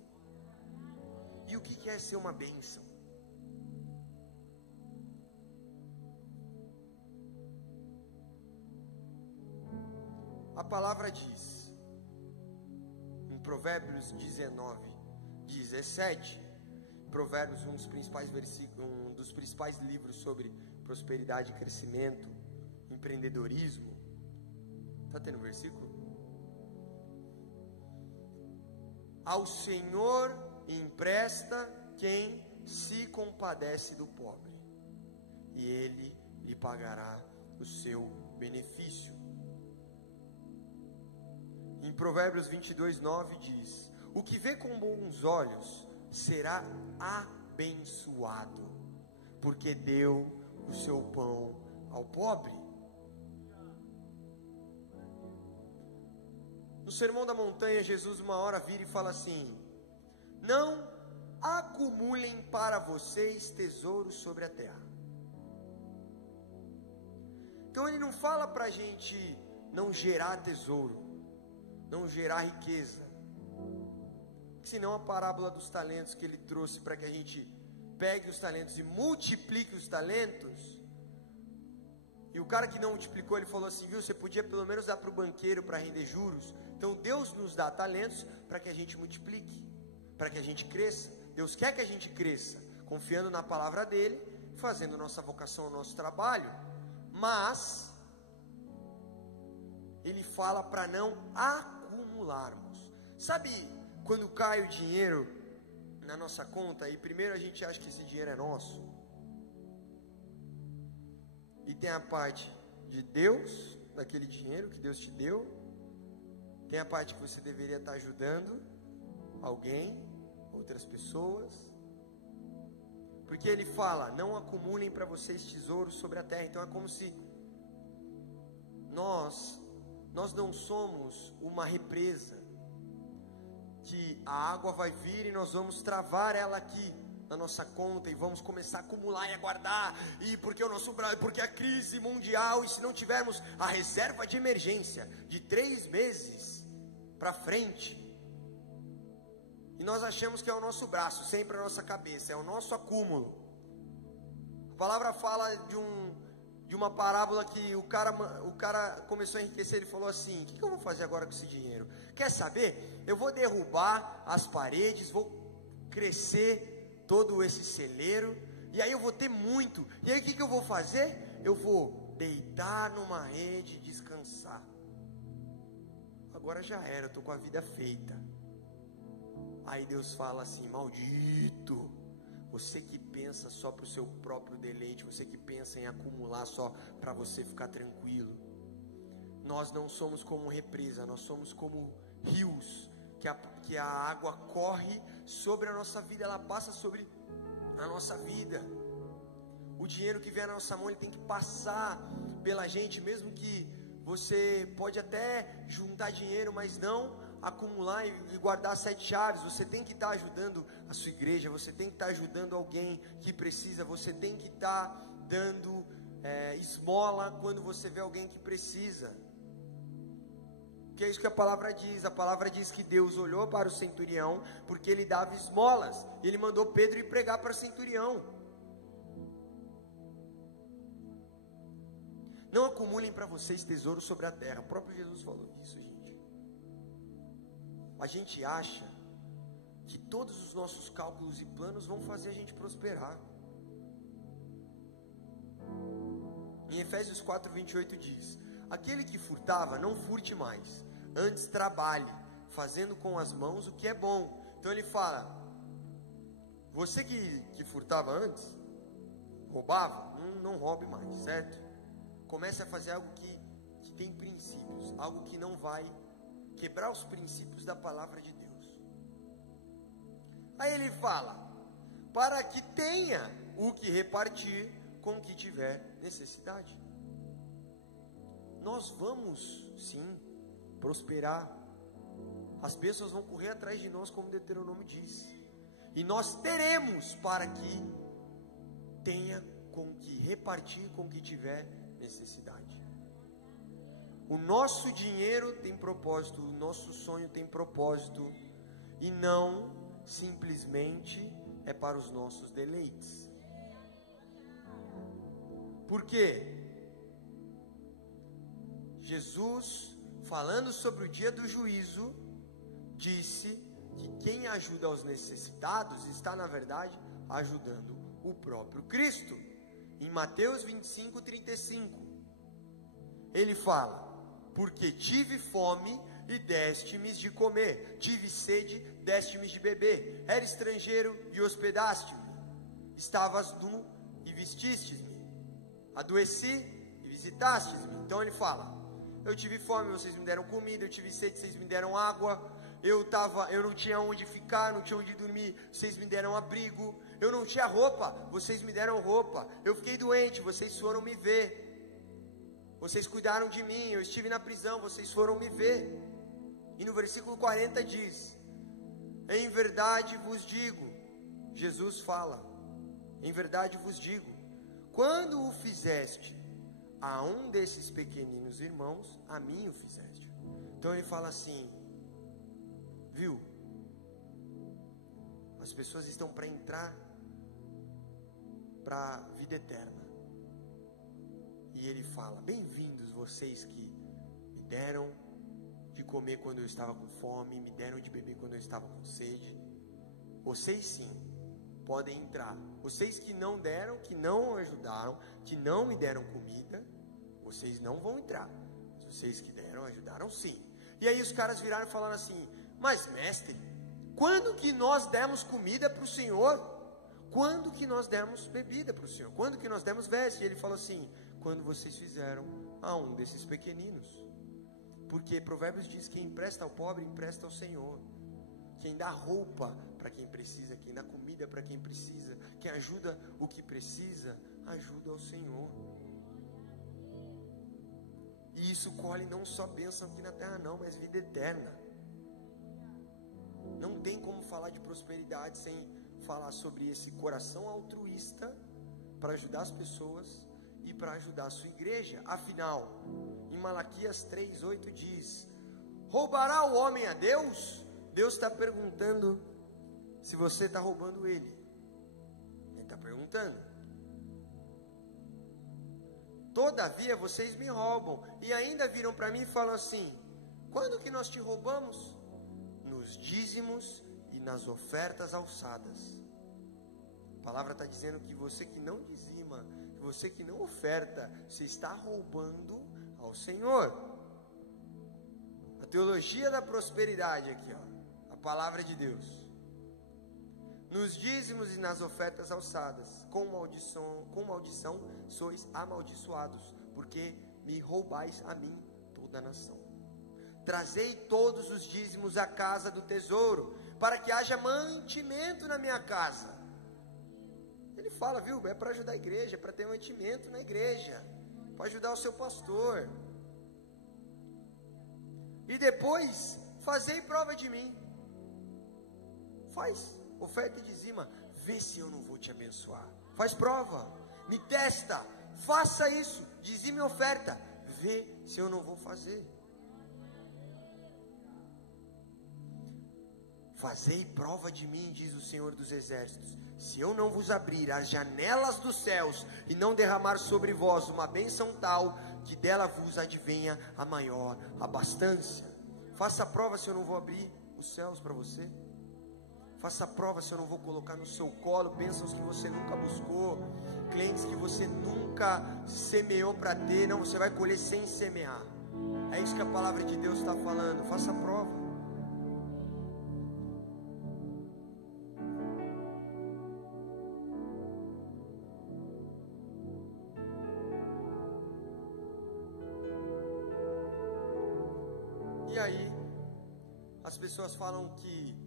E o que é ser uma bênção? A palavra diz em Provérbios 19:17, Provérbios, um dos principais livros sobre prosperidade e crescimento, empreendedorismo, Está tendo versículo? Ao Senhor empresta quem se compadece do pobre, e Ele lhe pagará o seu benefício. Em Provérbios 22:9 diz: o que vê com bons olhos será abençoado, porque deu o seu pão ao pobre. No Sermão da Montanha, Jesus uma hora vira e fala assim: não acumulem para vocês tesouros sobre a terra. Então ele não fala para a gente não gerar tesouro, não gerar riqueza. Senão a parábola dos talentos que ele trouxe para que a gente pegue os talentos e multiplique os talentos. E o cara que não multiplicou, ele falou assim: viu, você podia pelo menos dar para o banqueiro para render juros. Então Deus nos dá talentos para que a gente multiplique, para que a gente cresça. Deus quer que a gente cresça, confiando na palavra dele, fazendo nossa vocação, nosso trabalho. Mas ele fala para não acumularmos. Sabe quando cai o dinheiro na nossa conta e primeiro a gente acha que esse dinheiro é nosso? E tem a parte de Deus, daquele dinheiro que Deus te deu. Tem a parte que você deveria estar ajudando alguém, outras pessoas. Porque ele fala: não acumulem para vocês tesouros sobre a terra. Então é como se nós não somos uma represa, que a água vai vir e nós vamos travar ela aqui na nossa conta e vamos começar a acumular e a guardar, e porque o nosso Brasil, porque a crise mundial, e se não tivermos a reserva de emergência de 3 meses para frente, e nós achamos que é o nosso braço, sempre a nossa cabeça, é o nosso acúmulo. A palavra fala de uma parábola que o cara começou a enriquecer. Ele falou assim: o que eu vou fazer agora com esse dinheiro? Quer saber? Eu vou derrubar as paredes, vou crescer todo esse celeiro, e aí eu vou ter muito. E aí o que eu vou fazer? Eu vou deitar numa rede e descansar. Agora já era, eu estou com a vida feita. Aí Deus fala assim: maldito, você que pensa só para o seu próprio deleite, você que pensa em acumular só para você ficar tranquilo. Nós não somos como represa, nós somos como rios, que a água corre sobre a nossa vida, ela passa sobre a nossa vida. O dinheiro que vier na nossa mão, ele tem que passar pela gente, mesmo que você pode até juntar dinheiro, mas não acumular e guardar 7 chaves. Você tem que estar ajudando a sua igreja, você tem que estar ajudando alguém que precisa, você tem que estar dando esmola quando você vê alguém que precisa. Que é isso que a palavra diz que Deus olhou para o centurião, porque ele dava esmolas, e ele mandou Pedro ir pregar para o centurião. Não acumulem para vocês tesouros sobre a terra. O próprio Jesus falou isso, gente. A gente acha que todos os nossos cálculos e planos vão fazer a gente prosperar. Em Efésios 4:28 diz: aquele que furtava, não furte mais, antes trabalhe, fazendo com as mãos o que é bom. Então ele fala: você que furtava antes, roubava, não roube mais, certo? Comece a fazer algo que tem princípios, algo que não vai quebrar os princípios da palavra de Deus. Aí ele fala: para que tenha o que repartir com o que tiver necessidade. Nós vamos sim prosperar. As bênçãos vão correr atrás de nós, como Deuteronômio diz, e nós teremos para que tenha com que repartir com o que tiver necessidade. O nosso dinheiro tem propósito, o nosso sonho tem propósito, e não simplesmente é para os nossos deleites. Por quê? Jesus, falando sobre o dia do juízo, disse que quem ajuda aos necessitados está, na verdade, ajudando o próprio Cristo. Em Mateus 25:35, ele fala: porque tive fome e deste-me de comer, tive sede, deste-me de beber, era estrangeiro e hospedaste-me, estavas nu e vestistes-me, adoeci e visitastes-me. Então ele fala: eu tive fome, vocês me deram comida, eu tive sede, vocês me deram água, eu não tinha onde ficar, não tinha onde dormir, vocês me deram abrigo, eu não tinha roupa, vocês me deram roupa, eu fiquei doente, vocês foram me ver, vocês cuidaram de mim, eu estive na prisão, vocês foram me ver. E no versículo 40 diz: em verdade vos digo, Jesus fala, em verdade vos digo, quando o fizeste a um desses pequeninos irmãos, a mim o fizeste. Então ele fala assim, viu? As pessoas estão para entrar para a vida eterna. E ele fala: bem-vindos vocês que me deram de comer quando eu estava com fome, me deram de beber quando eu estava com sede. Vocês sim podem entrar. Vocês que não deram, que não ajudaram, que não me deram comida, vocês não vão entrar. Mas vocês que deram, ajudaram sim. E aí os caras viraram e falaram assim: mas mestre, quando que nós demos comida para o Senhor? Quando que nós demos bebida para o Senhor? Quando que nós demos veste? E ele falou assim: quando vocês fizeram a um desses pequeninos. Porque Provérbios diz: quem empresta ao pobre, empresta ao Senhor. Quem dá roupa para quem precisa, quem dá comida para quem precisa, quem ajuda o que precisa, ajuda ao Senhor. E isso colhe não só bênção aqui na terra não, mas vida eterna. Não tem como falar de prosperidade sem falar sobre esse coração altruísta para ajudar as pessoas e para ajudar a sua igreja. Afinal, em Malaquias 3:8 diz: roubará o homem a Deus? Deus está perguntando se você está roubando ele. Ele está perguntando. Todavia vocês me roubam. E ainda viram para mim e falam assim: quando que nós te roubamos? Nos dízimos e nas ofertas alçadas. A palavra está dizendo que você que não dizima, você que não oferta, você está roubando ao Senhor. A teologia da prosperidade aqui, ó. A palavra de Deus. Nos dízimos e nas ofertas alçadas, com maldição sois amaldiçoados, porque me roubais a mim toda a nação. Trazei todos os dízimos à casa do tesouro, para que haja mantimento na minha casa. Ele fala, viu, é para ajudar a igreja, é para ter mantimento na igreja, para ajudar o seu pastor. E depois, fazei prova de mim. Faz oferta e dizima, vê se eu não vou te abençoar. Faz prova, me testa, faça isso, dizime oferta, vê se eu não vou fazer. Fazei prova de mim, diz o Senhor dos Exércitos, se eu não vos abrir as janelas dos céus e não derramar sobre vós uma bênção tal, que dela vos advenha a maior abastança. Faça prova se eu não vou abrir os céus para você. Faça prova se eu não vou colocar no seu colo bênçãos que você nunca buscou, clientes que você nunca semeou para ter. Não, você vai colher sem semear. É isso que a palavra de Deus está falando. Faça prova. E aí, as pessoas falam que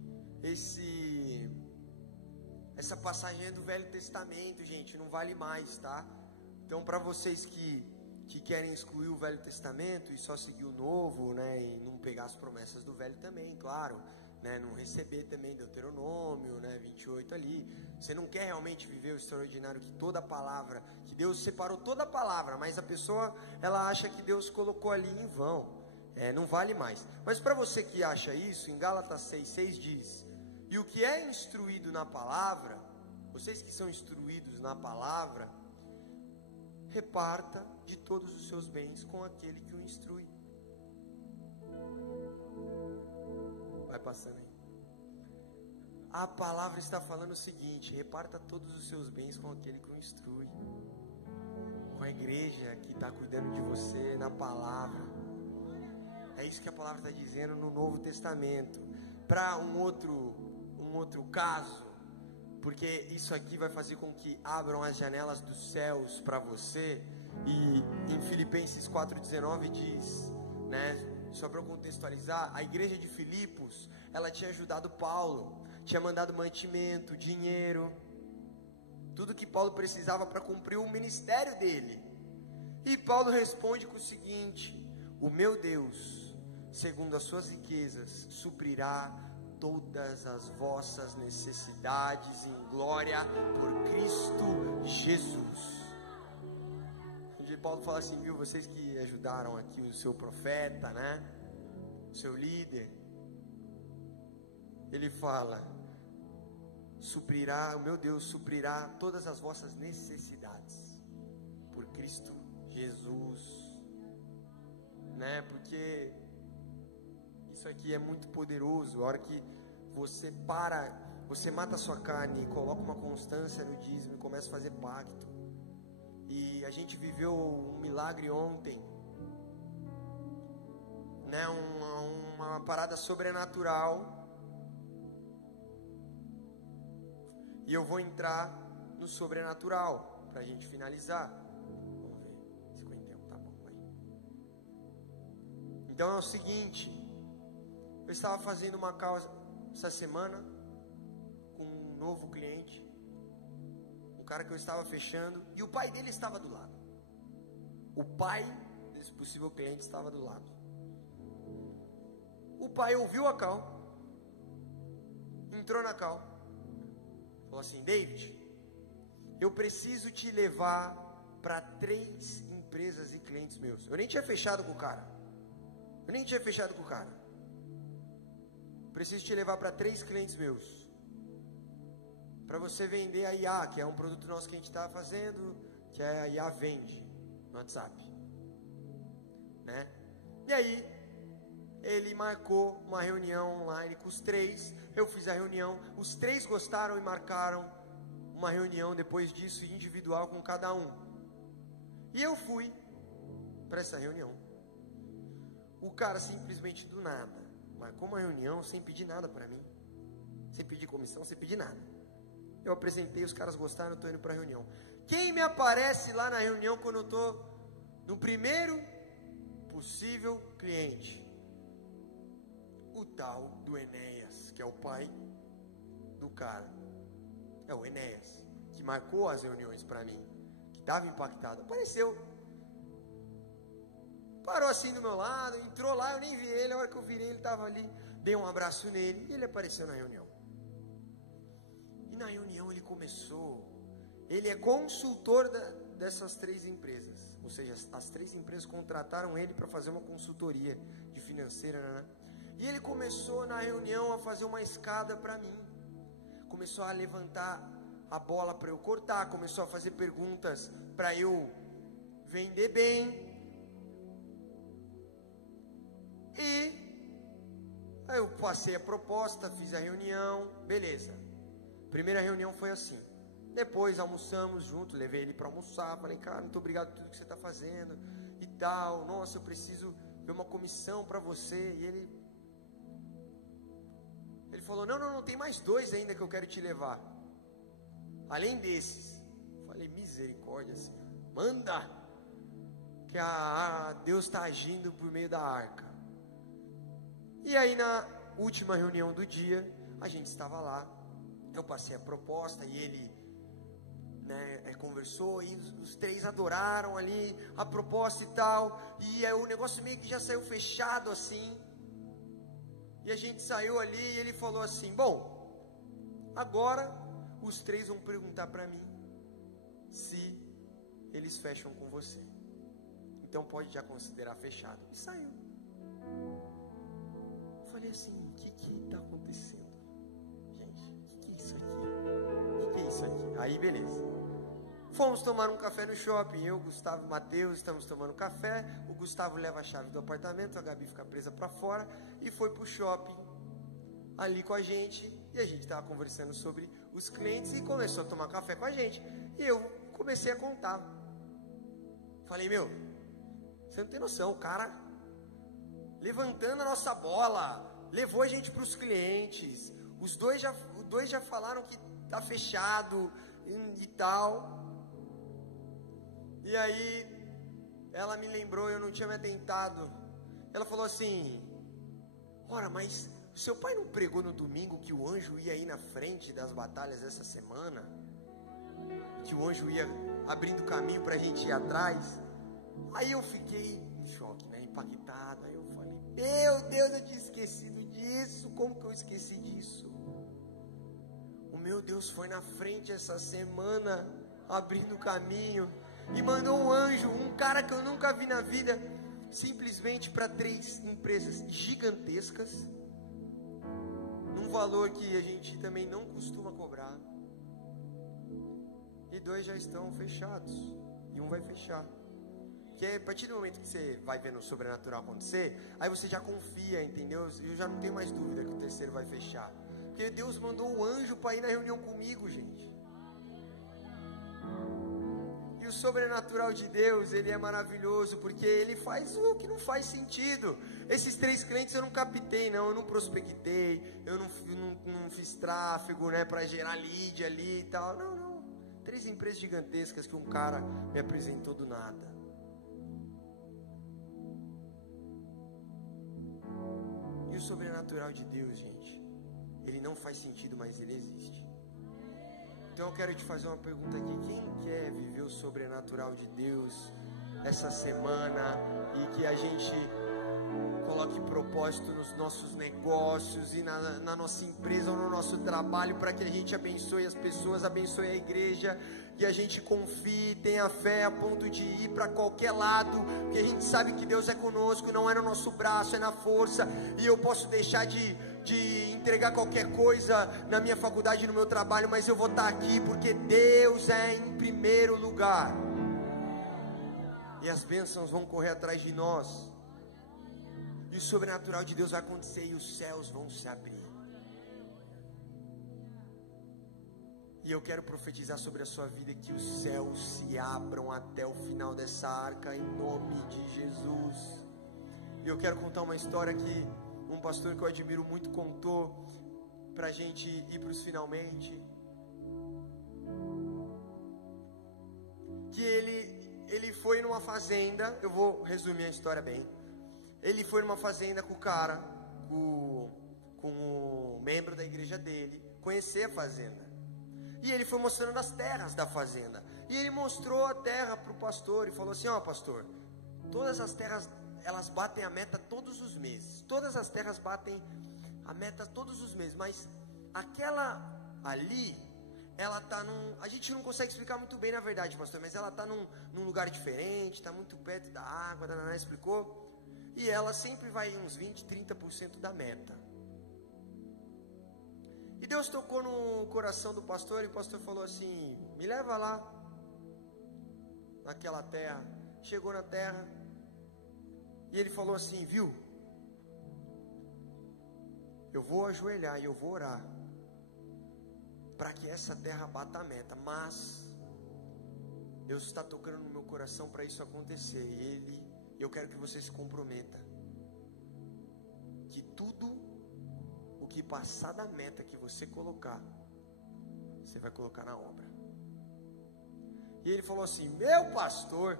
essa passagem é do Velho Testamento, gente, não vale mais, tá? Então, para vocês que querem excluir o Velho Testamento e só seguir o Novo, né, e não pegar as promessas do Velho também, claro, né, não receber também Deuteronômio, né, 28 ali, você não quer realmente viver o extraordinário que toda a palavra, que Deus separou toda a palavra, mas a pessoa, ela acha que Deus colocou ali em vão, não vale mais. Mas para você que acha isso, em Gálatas 6:6 diz: e o que é instruído na palavra, vocês que são instruídos na palavra, reparta de todos os seus bens com aquele que o instrui. Vai passando aí. A palavra está falando o seguinte: reparta todos os seus bens com aquele que o instrui, com a igreja que está cuidando de você na palavra. É isso que a palavra está dizendo no Novo Testamento. Para um outro caso, porque isso aqui vai fazer com que abram as janelas dos céus para você. E em Filipenses 4,19 diz, né, só para eu contextualizar, a igreja de Filipos, ela tinha ajudado Paulo, tinha mandado mantimento, dinheiro, tudo que Paulo precisava para cumprir o ministério dele. E Paulo responde com o seguinte: o meu Deus, segundo as suas riquezas, suprirá todas as vossas necessidades em glória por Cristo Jesus. E Paulo fala assim, viu, vocês que ajudaram aqui o seu profeta, né, o seu líder, ele fala, suprirá, o meu Deus suprirá todas as vossas necessidades por Cristo Jesus, né, porque isso aqui é muito poderoso. A hora que você mata a sua carne e coloca uma constância no dízimo e começa a fazer pacto. E a gente viveu um milagre ontem, né? Uma parada sobrenatural. E eu vou entrar no sobrenatural para a gente finalizar. Vamos ver, 51, tá bom, vai. Então é o seguinte, eu estava fazendo uma causa essa semana com um novo cliente, um cara que eu estava fechando, e o pai dele estava do lado. O pai desse possível cliente estava do lado. O pai ouviu a call, entrou na call, falou assim: David, eu preciso te levar para 3 empresas e clientes meus. Eu nem tinha fechado com o cara. Preciso te levar para 3 clientes meus, para você vender a IA, que é um produto nosso que a gente está fazendo, que é a IA Vende no WhatsApp, né? E aí ele marcou uma reunião online com os 3. Eu fiz a reunião, os 3 gostaram e marcaram uma reunião depois disso individual com cada um. E eu fui para essa reunião. O cara simplesmente do nada marcou uma reunião sem pedir nada para mim, sem pedir comissão, sem pedir nada. Eu apresentei, os caras gostaram, eu estou indo para a reunião. Quem me aparece lá na reunião quando eu estou no primeiro possível cliente? O tal do Enéas, que é o pai do cara. É o Enéas, que marcou as reuniões para mim, que estava impactado. Apareceu, parou assim do meu lado, entrou lá, eu nem vi ele. A hora que eu virei, ele estava ali. Dei um abraço nele e ele apareceu na reunião. E na reunião ele começou, ele é consultor dessas 3 empresas, ou seja, as 3 empresas contrataram ele para fazer uma consultoria de financeira, né? E ele começou na reunião a fazer uma escada para mim, começou a levantar a bola para eu cortar, começou a fazer perguntas para eu vender bem. E aí eu passei a proposta, fiz a reunião, beleza. Primeira reunião foi assim. Depois almoçamos junto, levei ele para almoçar, falei, cara, muito obrigado por tudo que você está fazendo e tal. Nossa, eu preciso ver uma comissão para você. E ele falou, não, tem mais 2 ainda que eu quero te levar, além desses. Falei, misericórdia, Senhor, manda, que Deus está agindo por meio da arca. E aí na última reunião do dia, a gente estava lá, eu passei a proposta e ele, né, conversou, e os 3 adoraram ali a proposta e tal, e aí o negócio meio que já saiu fechado assim, e a gente saiu ali e ele falou assim, bom, agora os 3 vão perguntar para mim se eles fecham com você, então pode já considerar fechado. E saiu. Falei assim, o que está acontecendo? Gente, o que é isso aqui? O que é isso aqui? Aí beleza, fomos tomar um café no shopping. Eu, Gustavo e Matheus estamos tomando café. O Gustavo leva a chave do apartamento, a Gabi fica presa para fora e foi pro shopping ali com a gente. E a gente estava conversando sobre os clientes e começou a tomar café com a gente. E eu comecei a contar. Falei, meu, você não tem noção, o cara levantando a nossa bola, levou a gente para os clientes. Os dois já falaram que tá fechado e tal. E aí ela me lembrou, eu não tinha me atentado. Ela falou assim: ora, mas seu pai não pregou no domingo que o anjo ia ir na frente das batalhas essa semana? Que o anjo ia abrindo caminho para a gente ir atrás? Aí eu fiquei em choque, né? Impactado. Aí eu falei: meu Deus, eu tinha esquecido disso. Como que eu esqueci disso? O meu Deus foi na frente essa semana, abrindo caminho, e mandou um anjo, um cara que eu nunca vi na vida, simplesmente para 3 empresas gigantescas, num valor que a gente também não costuma cobrar, e 2 já estão fechados, e um vai fechar. Que é a partir do momento que você vai vendo o sobrenatural acontecer, aí você já confia, entendeu? Eu já não tenho mais dúvida que o terceiro vai fechar, porque Deus mandou um anjo para ir na reunião comigo, gente. E o sobrenatural de Deus, ele é maravilhoso, porque ele faz o que não faz sentido. Esses 3 clientes eu não captei, não, eu não prospectei, eu não fiz tráfego, né, para gerar lead ali e tal, não. 3 empresas gigantescas que um cara me apresentou do nada. E o sobrenatural de Deus, gente, ele não faz sentido, mas ele existe. Então eu quero te fazer uma pergunta aqui: quem quer viver o sobrenatural de Deus essa semana, e que a gente coloque propósito nos nossos negócios e na nossa empresa ou no nosso trabalho, para que a gente abençoe as pessoas, abençoe a igreja, e a gente confie, tenha fé a ponto de ir para qualquer lado, porque a gente sabe que Deus é conosco, não é no nosso braço, é na força. E eu posso deixar de entregar qualquer coisa na minha faculdade, no meu trabalho, mas eu vou estar aqui porque Deus é em primeiro lugar, e as bênçãos vão correr atrás de nós, e o sobrenatural de Deus vai acontecer, e os céus vão se abrir. E eu quero profetizar sobre a sua vida que os céus se abram até o final dessa arca, em nome de Jesus. E eu quero contar uma história que um pastor que eu admiro muito contou pra gente ir para os finalmente. Que ele foi numa fazenda, eu vou resumir a história bem. Ele foi numa fazenda com o cara, com o membro da igreja dele, conhecer a fazenda. E ele foi mostrando as terras da fazenda. E ele mostrou a terra para o pastor e falou assim: ó, pastor, todas as terras, elas batem a meta todos os meses. Todas as terras batem a meta todos os meses. Mas aquela ali, ela está a gente não consegue explicar muito bem, na verdade, pastor, mas ela está num lugar diferente, está muito perto da água, Naná explicou. E ela sempre vai uns 20, 30% da meta. E Deus tocou no coração do pastor, e o pastor falou assim: me leva lá, naquela terra. Chegou na terra, e ele falou assim: viu, eu vou ajoelhar e eu vou orar para que essa terra bata a meta, mas Deus está tocando no meu coração para isso acontecer. E eu quero que você se comprometa que tudo o que passar da meta que você colocar, você vai colocar na obra. E ele falou assim: meu pastor,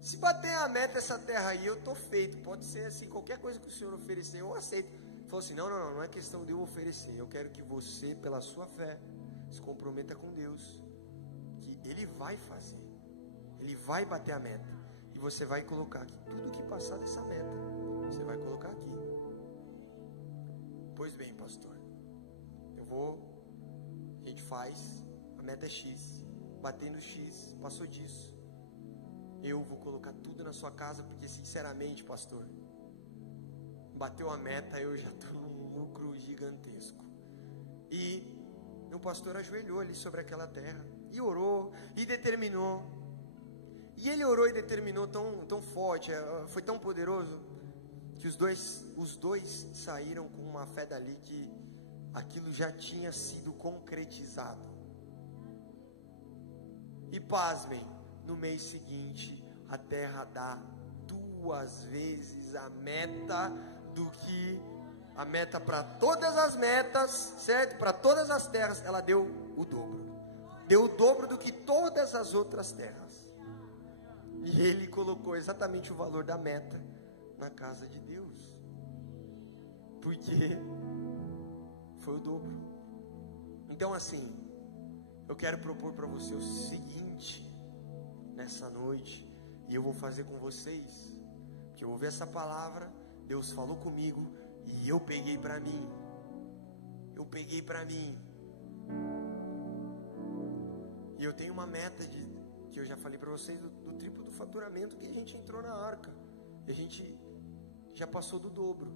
se bater a meta essa terra aí, eu tô feito. Pode ser assim, qualquer coisa que o senhor oferecer, eu aceito. Ele falou assim: não é questão de eu oferecer. Eu quero que você, pela sua fé, se comprometa com Deus, que Ele vai fazer, Ele vai bater a meta, e você vai colocar aqui tudo que passar dessa meta, você vai colocar aqui. Pois bem, pastor, a gente faz, a meta é X, batendo X, passou disso, eu vou colocar tudo na sua casa, porque sinceramente, pastor, bateu a meta, eu já estou num lucro gigantesco. E o pastor ajoelhou ali sobre aquela terra, e orou, e determinou. E ele orou e determinou tão forte, foi tão poderoso, que os dois saíram com uma fé dali, que aquilo já tinha sido concretizado. E pasmem, no mês seguinte, a terra dá 2 vezes a meta do que a meta para todas as metas, certo? Para todas as terras, ela deu o dobro. Deu o dobro do que todas as outras terras. E ele colocou exatamente o valor da meta na casa de Deus. Porque foi o dobro. Então assim, eu quero propor para você o seguinte, nessa noite, e eu vou fazer com vocês, que eu ouvi essa palavra, Deus falou comigo, e eu peguei para mim. E eu tenho uma meta que eu já falei para vocês, do triplo do faturamento que a gente entrou na arca. E a gente já passou do dobro.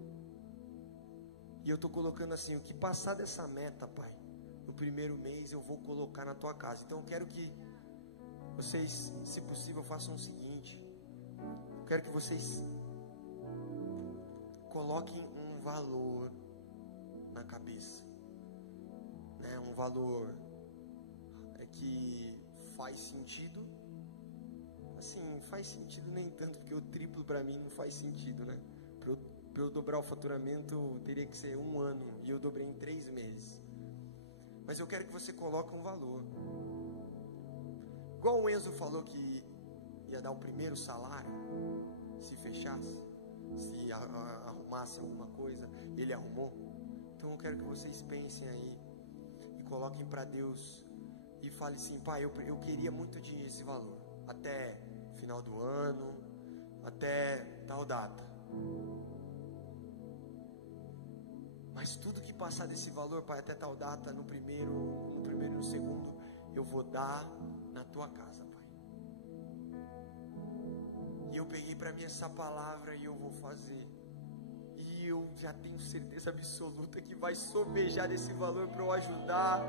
E eu estou colocando assim, o que passar dessa meta, Pai, no primeiro mês eu vou colocar na tua casa. Então eu quero que vocês, se possível, façam o seguinte. Eu quero que vocês coloquem um valor na cabeça, né? Um valor que faz sentido. Assim, faz sentido nem tanto, porque o triplo para mim não faz sentido, né? Para eu dobrar o faturamento teria que ser 1 ano, e eu dobrei em 3 meses. Mas eu quero que você coloque um valor. Igual o Enzo falou que ia dar o primeiro salário, se fechasse, se arrumasse alguma coisa, ele arrumou. Então eu quero que vocês pensem aí e coloquem para Deus e falem assim: Pai, eu queria muito atingir esse valor até final do ano, até tal data. Mas tudo que passar desse valor, Pai, até tal data, no primeiro e no segundo, eu vou dar na tua casa, Pai. E eu peguei para mim essa palavra e eu vou fazer. E eu já tenho certeza absoluta que vai sobejar desse valor para eu ajudar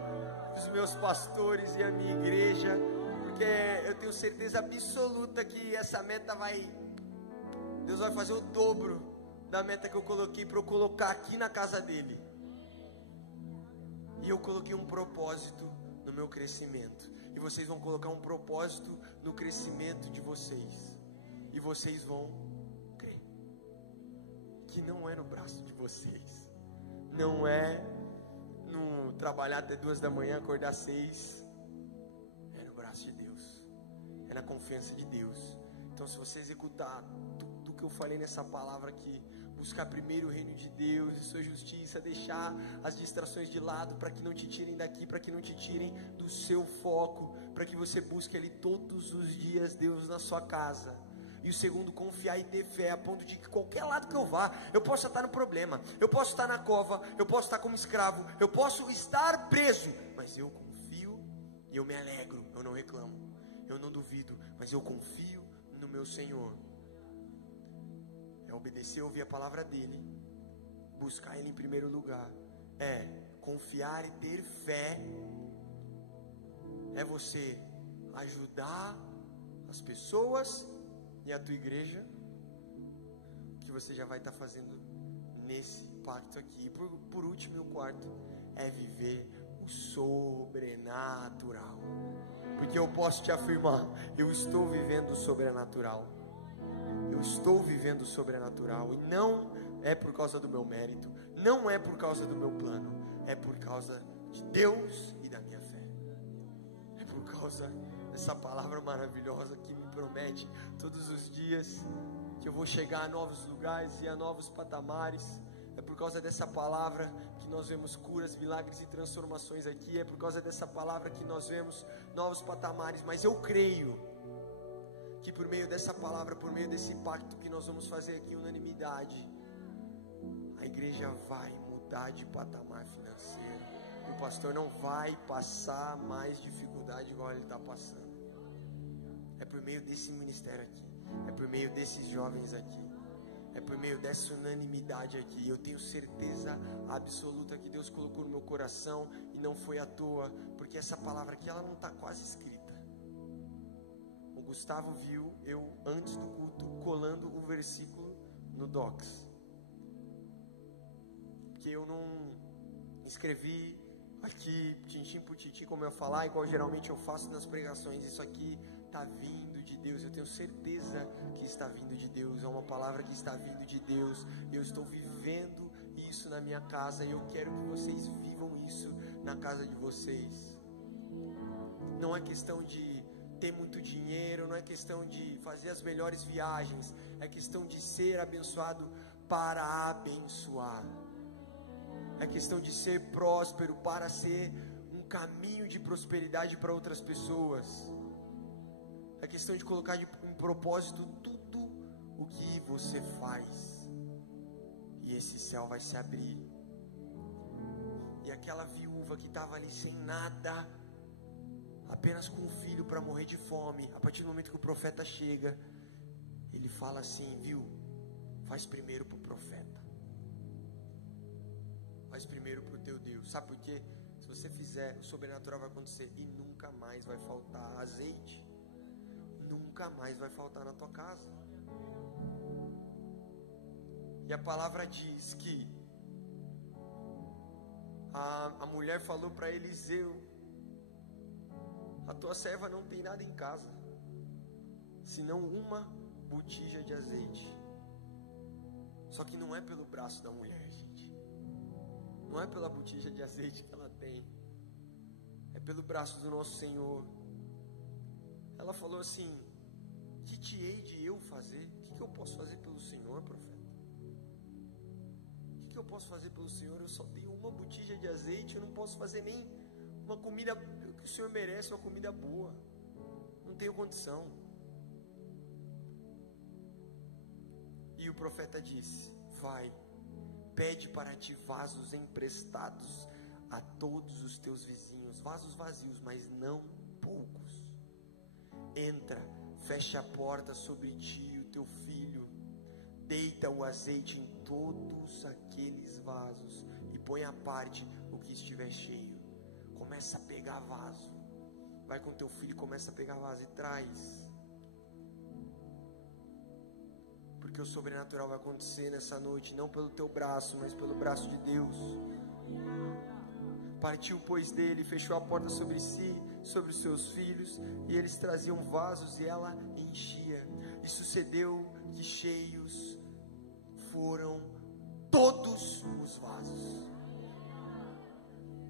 os meus pastores e a minha igreja. Porque eu tenho certeza absoluta que essa meta Deus vai fazer o dobro da meta que eu coloquei para eu colocar aqui na casa dele. E eu coloquei um propósito no meu crescimento. E vocês vão colocar um propósito no crescimento de vocês. E vocês vão crer que não é no braço de vocês, não é no trabalhar até 2 da manhã, acordar às 6, é no braço de Deus, é na confiança de Deus. Então se você executar tudo que eu falei nessa palavra aqui, buscar primeiro o reino de Deus e sua justiça, deixar as distrações de lado, para que não te tirem daqui, para que não te tirem do seu foco, para que você busque ali todos os dias Deus na sua casa. E o segundo, confiar e ter fé, a ponto de que qualquer lado que eu vá, eu possa estar no problema, eu posso estar na cova, eu posso estar como escravo, eu posso estar preso, mas eu confio e eu me alegro, eu não reclamo, eu não duvido, mas eu confio no meu Senhor. É obedecer, ouvir a palavra dele, buscar ele em primeiro lugar, é confiar e ter fé, é você ajudar as pessoas e a tua igreja, que você já vai estar fazendo nesse pacto aqui. Por último, e o quarto, é viver o sobrenatural. Porque eu posso te afirmar, eu estou vivendo o sobrenatural. Eu estou vivendo o sobrenatural. E não é por causa do meu mérito, não é por causa do meu plano, é por causa de Deus e da minha fé. É por causa dessa palavra maravilhosa que me promete todos os dias que eu vou chegar a novos lugares e a novos patamares. É por causa dessa palavra que nós vemos curas, milagres e transformações aqui. É por causa dessa palavra que nós vemos novos patamares. Mas eu creio que por meio dessa palavra, por meio desse pacto que nós vamos fazer aqui em unanimidade, a igreja vai mudar de patamar financeiro. O pastor não vai passar mais dificuldade igual ele está passando. É por meio desse ministério aqui, é por meio desses jovens aqui, é por meio dessa unanimidade aqui. Eu tenho certeza absoluta que Deus colocou no meu coração, e não foi à toa, porque essa palavra aqui, ela não está quase escrita. O Gustavo viu eu, antes do culto, colando o versículo no Docs, porque eu não escrevi aqui tintim por tintim como eu falar, igual geralmente eu faço nas pregações. Isso aqui está vindo de Deus. Eu tenho certeza que está vindo de Deus. É uma palavra que está vindo de Deus. Eu estou vivendo isso na minha casa e eu quero que vocês vivam isso na casa de vocês. Não é questão de ter muito dinheiro, não é questão de fazer as melhores viagens, é questão de ser abençoado para abençoar. É questão de ser próspero para ser um caminho de prosperidade para outras pessoas. É questão de colocar em propósito tudo o que você faz. E esse céu vai se abrir. E aquela viúva que estava ali sem nada, apenas com um filho para morrer de fome, a partir do momento que o profeta chega, ele fala assim, viu? Faz primeiro para o profeta. Faz primeiro para o teu Deus. Sabe por quê? Se você fizer, o sobrenatural vai acontecer e nunca mais vai faltar azeite. Nunca mais vai faltar na tua casa. E a palavra diz que a mulher falou para Eliseu: a tua serva não tem nada em casa, senão uma botija de azeite. Só que não é pelo braço da mulher, gente. Não é pela botija de azeite que ela tem. É pelo braço do nosso Senhor. Ela falou assim: que te hei de eu fazer? O que eu posso fazer pelo Senhor, profeta? O que eu posso fazer pelo Senhor? Eu só tenho uma botija de azeite. Eu não posso fazer nem uma comida que o Senhor merece, uma comida boa. Não tenho condição. E o profeta disse: vai, pede para ti vasos emprestados a todos os teus vizinhos, vasos vazios, mas não poucos. Entra, fecha a porta sobre ti e o teu filho, deita o azeite em todos aqueles vasos e põe à parte o que estiver cheio. Começa a pegar vaso. Vai com teu filho e começa a pegar vaso e traz. Porque o sobrenatural vai acontecer nessa noite, não pelo teu braço, mas pelo braço de Deus. Partiu, pois, dele, fechou a porta sobre si, sobre os seus filhos, e eles traziam vasos e ela enchia. E sucedeu que cheios foram todos os vasos.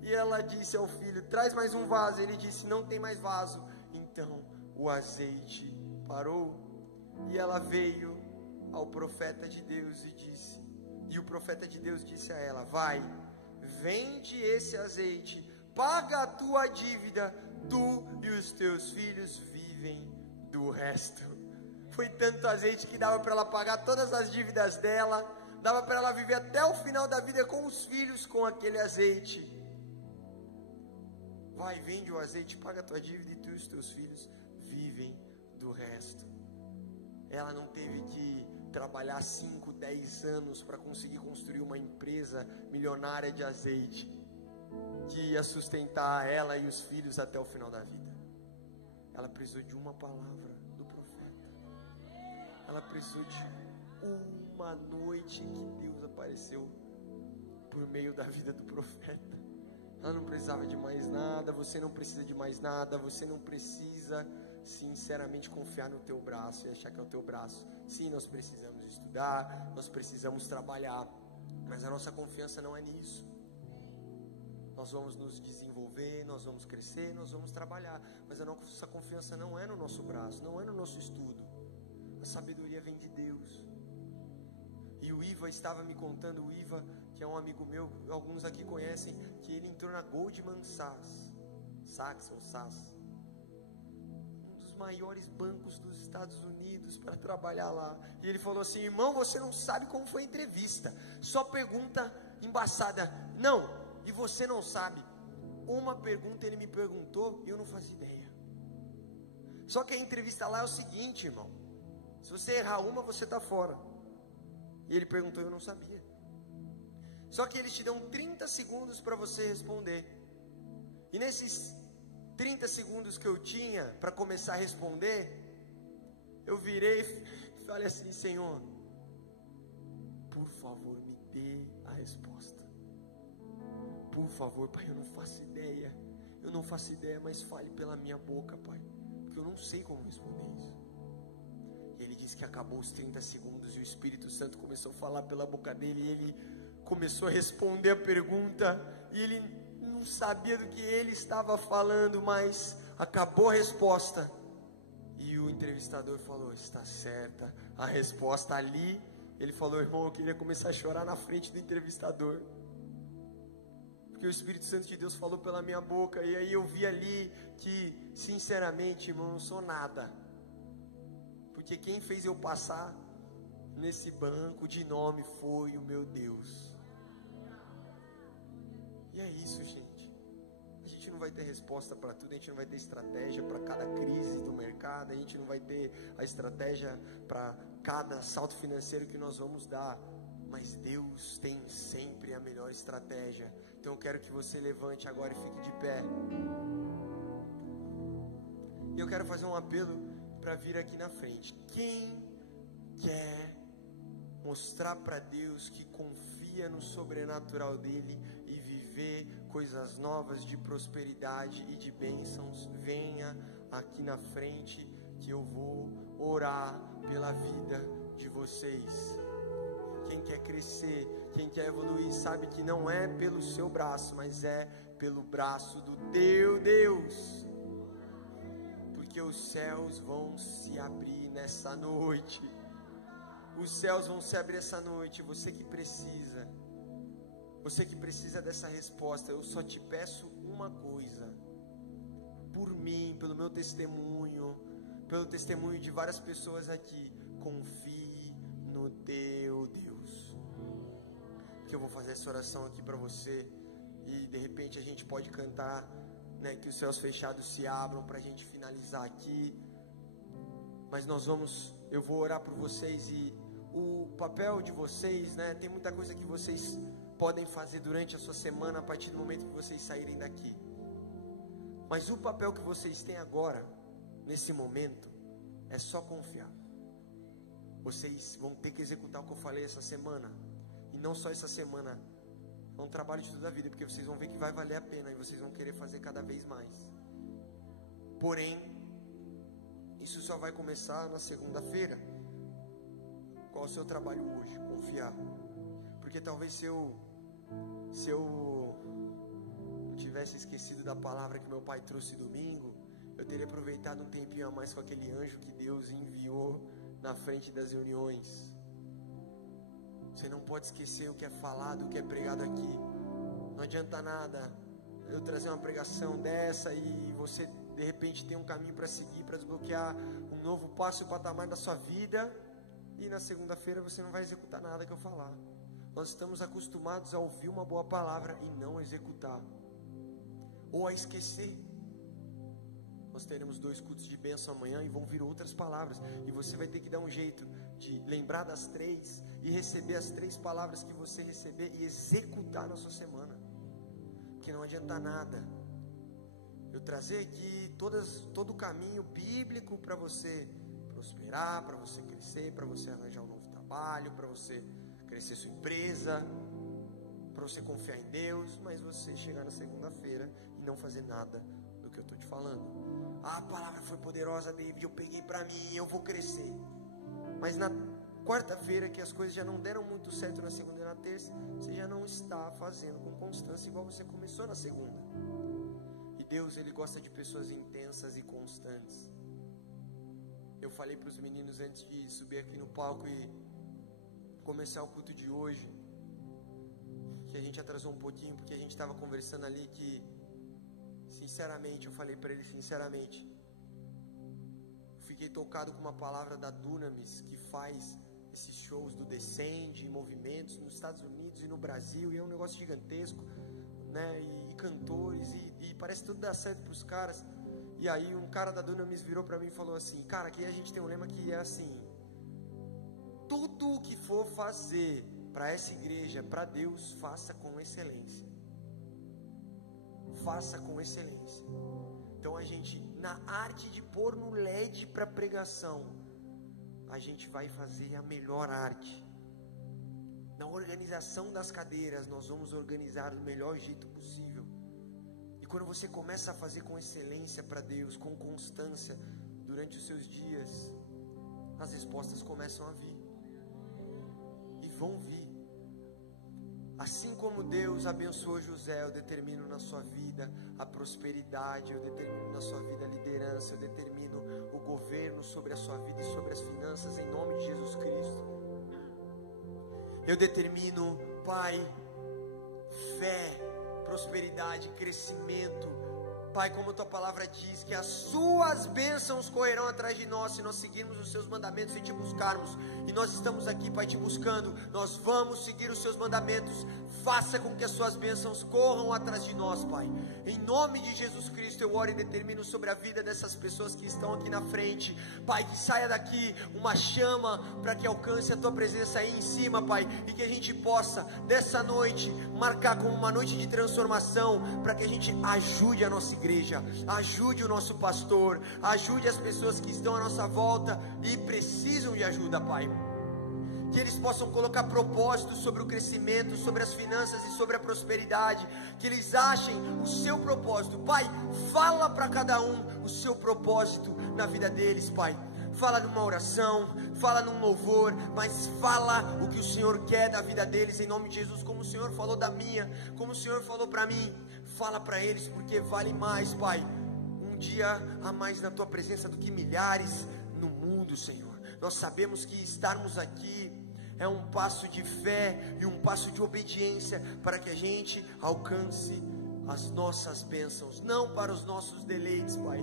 E ela disse ao filho: traz mais um vaso. Ele disse: não tem mais vaso. Então o azeite parou. E ela veio ao profeta de Deus e disse, e o profeta de Deus disse a ela: vai, vende esse azeite, paga a tua dívida, tu e os teus filhos vivem do resto. Foi tanto azeite que dava para ela pagar todas as dívidas dela, dava para ela viver até o final da vida com os filhos com aquele azeite. Vai, vende o azeite, paga a tua dívida e tu e os teus filhos vivem do resto. Ela não teve que trabalhar 5, 10 anos para conseguir construir uma empresa milionária de azeite que ia sustentar ela e os filhos até o final da vida. Ela precisou de uma palavra do profeta. Ela precisou de uma noite que Deus apareceu por meio da vida do profeta. Ela não precisava de mais nada. Você não precisa de mais nada. Você não precisa sinceramente confiar no teu braço e achar que é o teu braço. Sim, nós precisamos estudar, nós precisamos trabalhar, mas a nossa confiança não é nisso. Nós vamos nos desenvolver, nós vamos crescer, nós vamos trabalhar, mas a nossa confiança não é no nosso braço, não é no nosso estudo. A sabedoria vem de Deus. E o Iva estava me contando, o Iva, que é um amigo meu, alguns aqui conhecem, que ele entrou na Goldman Sachs, um dos maiores bancos dos Estados Unidos, para trabalhar lá. E ele falou assim: irmão, você não sabe como foi a entrevista, só pergunta embaçada. Não, e você não sabe. Uma pergunta ele me perguntou e eu não fazia ideia. Só que a entrevista lá é o seguinte, irmão: se você errar uma, você está fora. E ele perguntou e eu não sabia. Só que eles te dão 30 segundos para você responder. E nesses 30 segundos que eu tinha para começar a responder, eu virei e falei assim: Senhor, por favor, me dê a resposta. Por favor, Pai, eu não faço ideia, mas fale pela minha boca, Pai, porque eu não sei como responder isso. E ele disse que acabou os 30 segundos e o Espírito Santo começou a falar pela boca dele, e ele começou a responder a pergunta, e ele não sabia do que ele estava falando, mas acabou a resposta. E o entrevistador falou: está certa a resposta. Ali ele falou: irmão, eu queria começar a chorar na frente do entrevistador, porque o Espírito Santo de Deus falou pela minha boca. E aí eu vi ali que, sinceramente, irmão, eu não sou nada, porque quem fez eu passar nesse banco de nome foi o meu Deus. E é isso, gente. A gente não vai ter resposta para tudo, a gente não vai ter estratégia para cada crise do mercado, a gente não vai ter a estratégia para cada salto financeiro que nós vamos dar, mas Deus tem sempre a melhor estratégia. Então eu quero que você levante agora e fique de pé. E eu quero fazer um apelo para vir aqui na frente. Quem quer mostrar para Deus que confia no sobrenatural dele e viver coisas novas de prosperidade e de bênçãos, venha aqui na frente que eu vou orar pela vida de vocês. Quem quer crescer, quem quer evoluir, sabe que não é pelo seu braço, mas é pelo braço do teu Deus, porque os céus vão se abrir nessa noite. Os céus vão se abrir essa noite. Você que precisa dessa resposta, eu só te peço uma coisa, por mim, pelo meu testemunho, pelo testemunho de várias pessoas aqui: confie no teu Deus. Que eu vou fazer essa oração aqui para você, e de repente a gente pode cantar, né, que os céus fechados se abram, para a gente finalizar aqui. Mas eu vou orar por vocês, e o papel de vocês, né, tem muita coisa que vocês podem fazer durante a sua semana, a partir do momento que vocês saírem daqui. Mas o papel que vocês têm agora, nesse momento, é só confiar. Vocês vão ter que executar o que eu falei essa semana, e não só essa semana, é um trabalho de toda a vida, porque vocês vão ver que vai valer a pena, e vocês vão querer fazer cada vez mais. Porém, isso só vai começar na segunda-feira. Qual é o seu trabalho hoje? Confiar. Porque talvez se eu não tivesse esquecido da palavra que meu pai trouxe domingo, eu teria aproveitado um tempinho a mais com aquele anjo que Deus enviou na frente das reuniões. Você não pode esquecer o que é falado, o que é pregado aqui. Não adianta nada eu trazer uma pregação dessa e você de repente tem um caminho para seguir, para desbloquear um novo passo e patamar da sua vida, e na segunda-feira você não vai executar nada que eu falar. Nós estamos acostumados a ouvir uma boa palavra e não executar, ou a esquecer. Nós teremos 2 cultos de bênção amanhã e vão vir outras palavras, e você vai ter que dar um jeito de lembrar das 3 e receber as 3 palavras que você receber e executar na sua semana. Porque não adianta nada eu trazer aqui todo o caminho bíblico para você prosperar, para você crescer, para você arranjar um novo trabalho, para você crescer sua empresa, para você confiar em Deus, mas você chegar na segunda-feira e não fazer nada do que eu estou te falando. A palavra foi poderosa, David, eu peguei para mim, eu vou crescer. Mas na quarta-feira, que as coisas já não deram muito certo na segunda e na terça, você já não está fazendo com constância igual você começou na segunda. E Deus, Ele gosta de pessoas intensas e constantes. Eu falei para os meninos antes de subir aqui no palco e começar o culto de hoje, que a gente atrasou um pouquinho, porque a gente estava conversando ali, que sinceramente, eu falei para ele sinceramente, fiquei tocado com uma palavra da Dunamis, que faz esses shows do Descende, movimentos nos Estados Unidos e no Brasil, e é um negócio gigantesco, né, e cantores, e parece tudo dar certo para os caras. E aí um cara da Dunamis virou para mim e falou assim: cara, aqui a gente tem um lema que é assim: tudo o que for fazer para essa igreja, para Deus, faça com excelência. Faça com excelência. Então a gente, na arte de pôr no LED para pregação, a gente vai fazer a melhor arte. Na organização das cadeiras, nós vamos organizar do melhor jeito possível. E quando você começa a fazer com excelência para Deus, com constância, durante os seus dias, as respostas começam a vir. E vão vir. Assim como Deus abençoou José, eu determino na sua vida a prosperidade, eu determino na sua vida a liderança, eu determino o governo sobre a sua vida e sobre as finanças, em nome de Jesus Cristo. Eu determino, Pai, fé, prosperidade, crescimento. Pai, como tua palavra diz, que as suas bênçãos correrão atrás de nós, se nós seguirmos os seus mandamentos e te buscarmos. E nós estamos aqui, Pai, te buscando. Nós vamos seguir os seus mandamentos. Faça com que as suas bênçãos corram atrás de nós, Pai. Em nome de Jesus Cristo, eu oro e determino sobre a vida dessas pessoas que estão aqui na frente. Pai, que saia daqui uma chama para que alcance a tua presença aí em cima, Pai. E que a gente possa, dessa noite, marcar como uma noite de transformação, para que a gente ajude a nossa igreja, ajude o nosso pastor, ajude as pessoas que estão à nossa volta e precisam de ajuda, Pai. Que eles possam colocar propósitos sobre o crescimento, sobre as finanças e sobre a prosperidade, que eles achem o seu propósito. Pai, fala para cada um o seu propósito na vida deles, Pai. Fala numa oração, fala num louvor, mas fala o que o Senhor quer da vida deles, em nome de Jesus, como o Senhor falou da minha, como o Senhor falou para mim. Fala para eles, porque vale mais, Pai, um dia a mais na tua presença do que milhares no mundo, Senhor. Nós sabemos que estarmos aqui é um passo de fé e um passo de obediência para que a gente alcance as nossas bênçãos, não para os nossos deleites, Pai,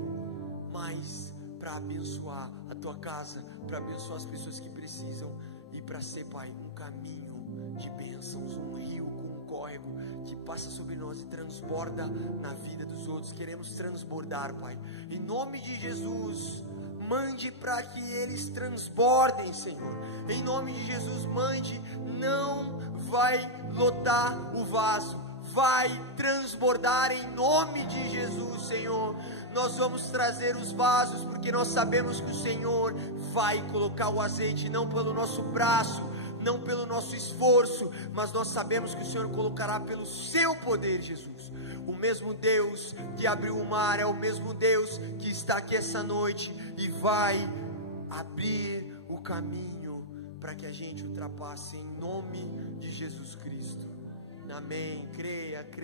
mas para abençoar a tua casa, para abençoar as pessoas que precisam e para ser, Pai, um caminho de bênçãos, um rio com um córrego que passa sobre nós e transborda na vida dos outros. Queremos transbordar, Pai, em nome de Jesus. Mande para que eles transbordem, Senhor. Em nome de Jesus, mande. Não vai lotar o vaso, vai transbordar em nome de Jesus, Senhor. Nós vamos trazer os vasos, porque nós sabemos que o Senhor vai colocar o azeite, não pelo nosso braço, não pelo nosso esforço, mas nós sabemos que o Senhor colocará pelo seu poder, Jesus. O mesmo Deus que abriu o mar é o mesmo Deus que está aqui essa noite e vai abrir o caminho para que a gente ultrapasse em nome de Jesus Cristo. Amém. Creia, creia.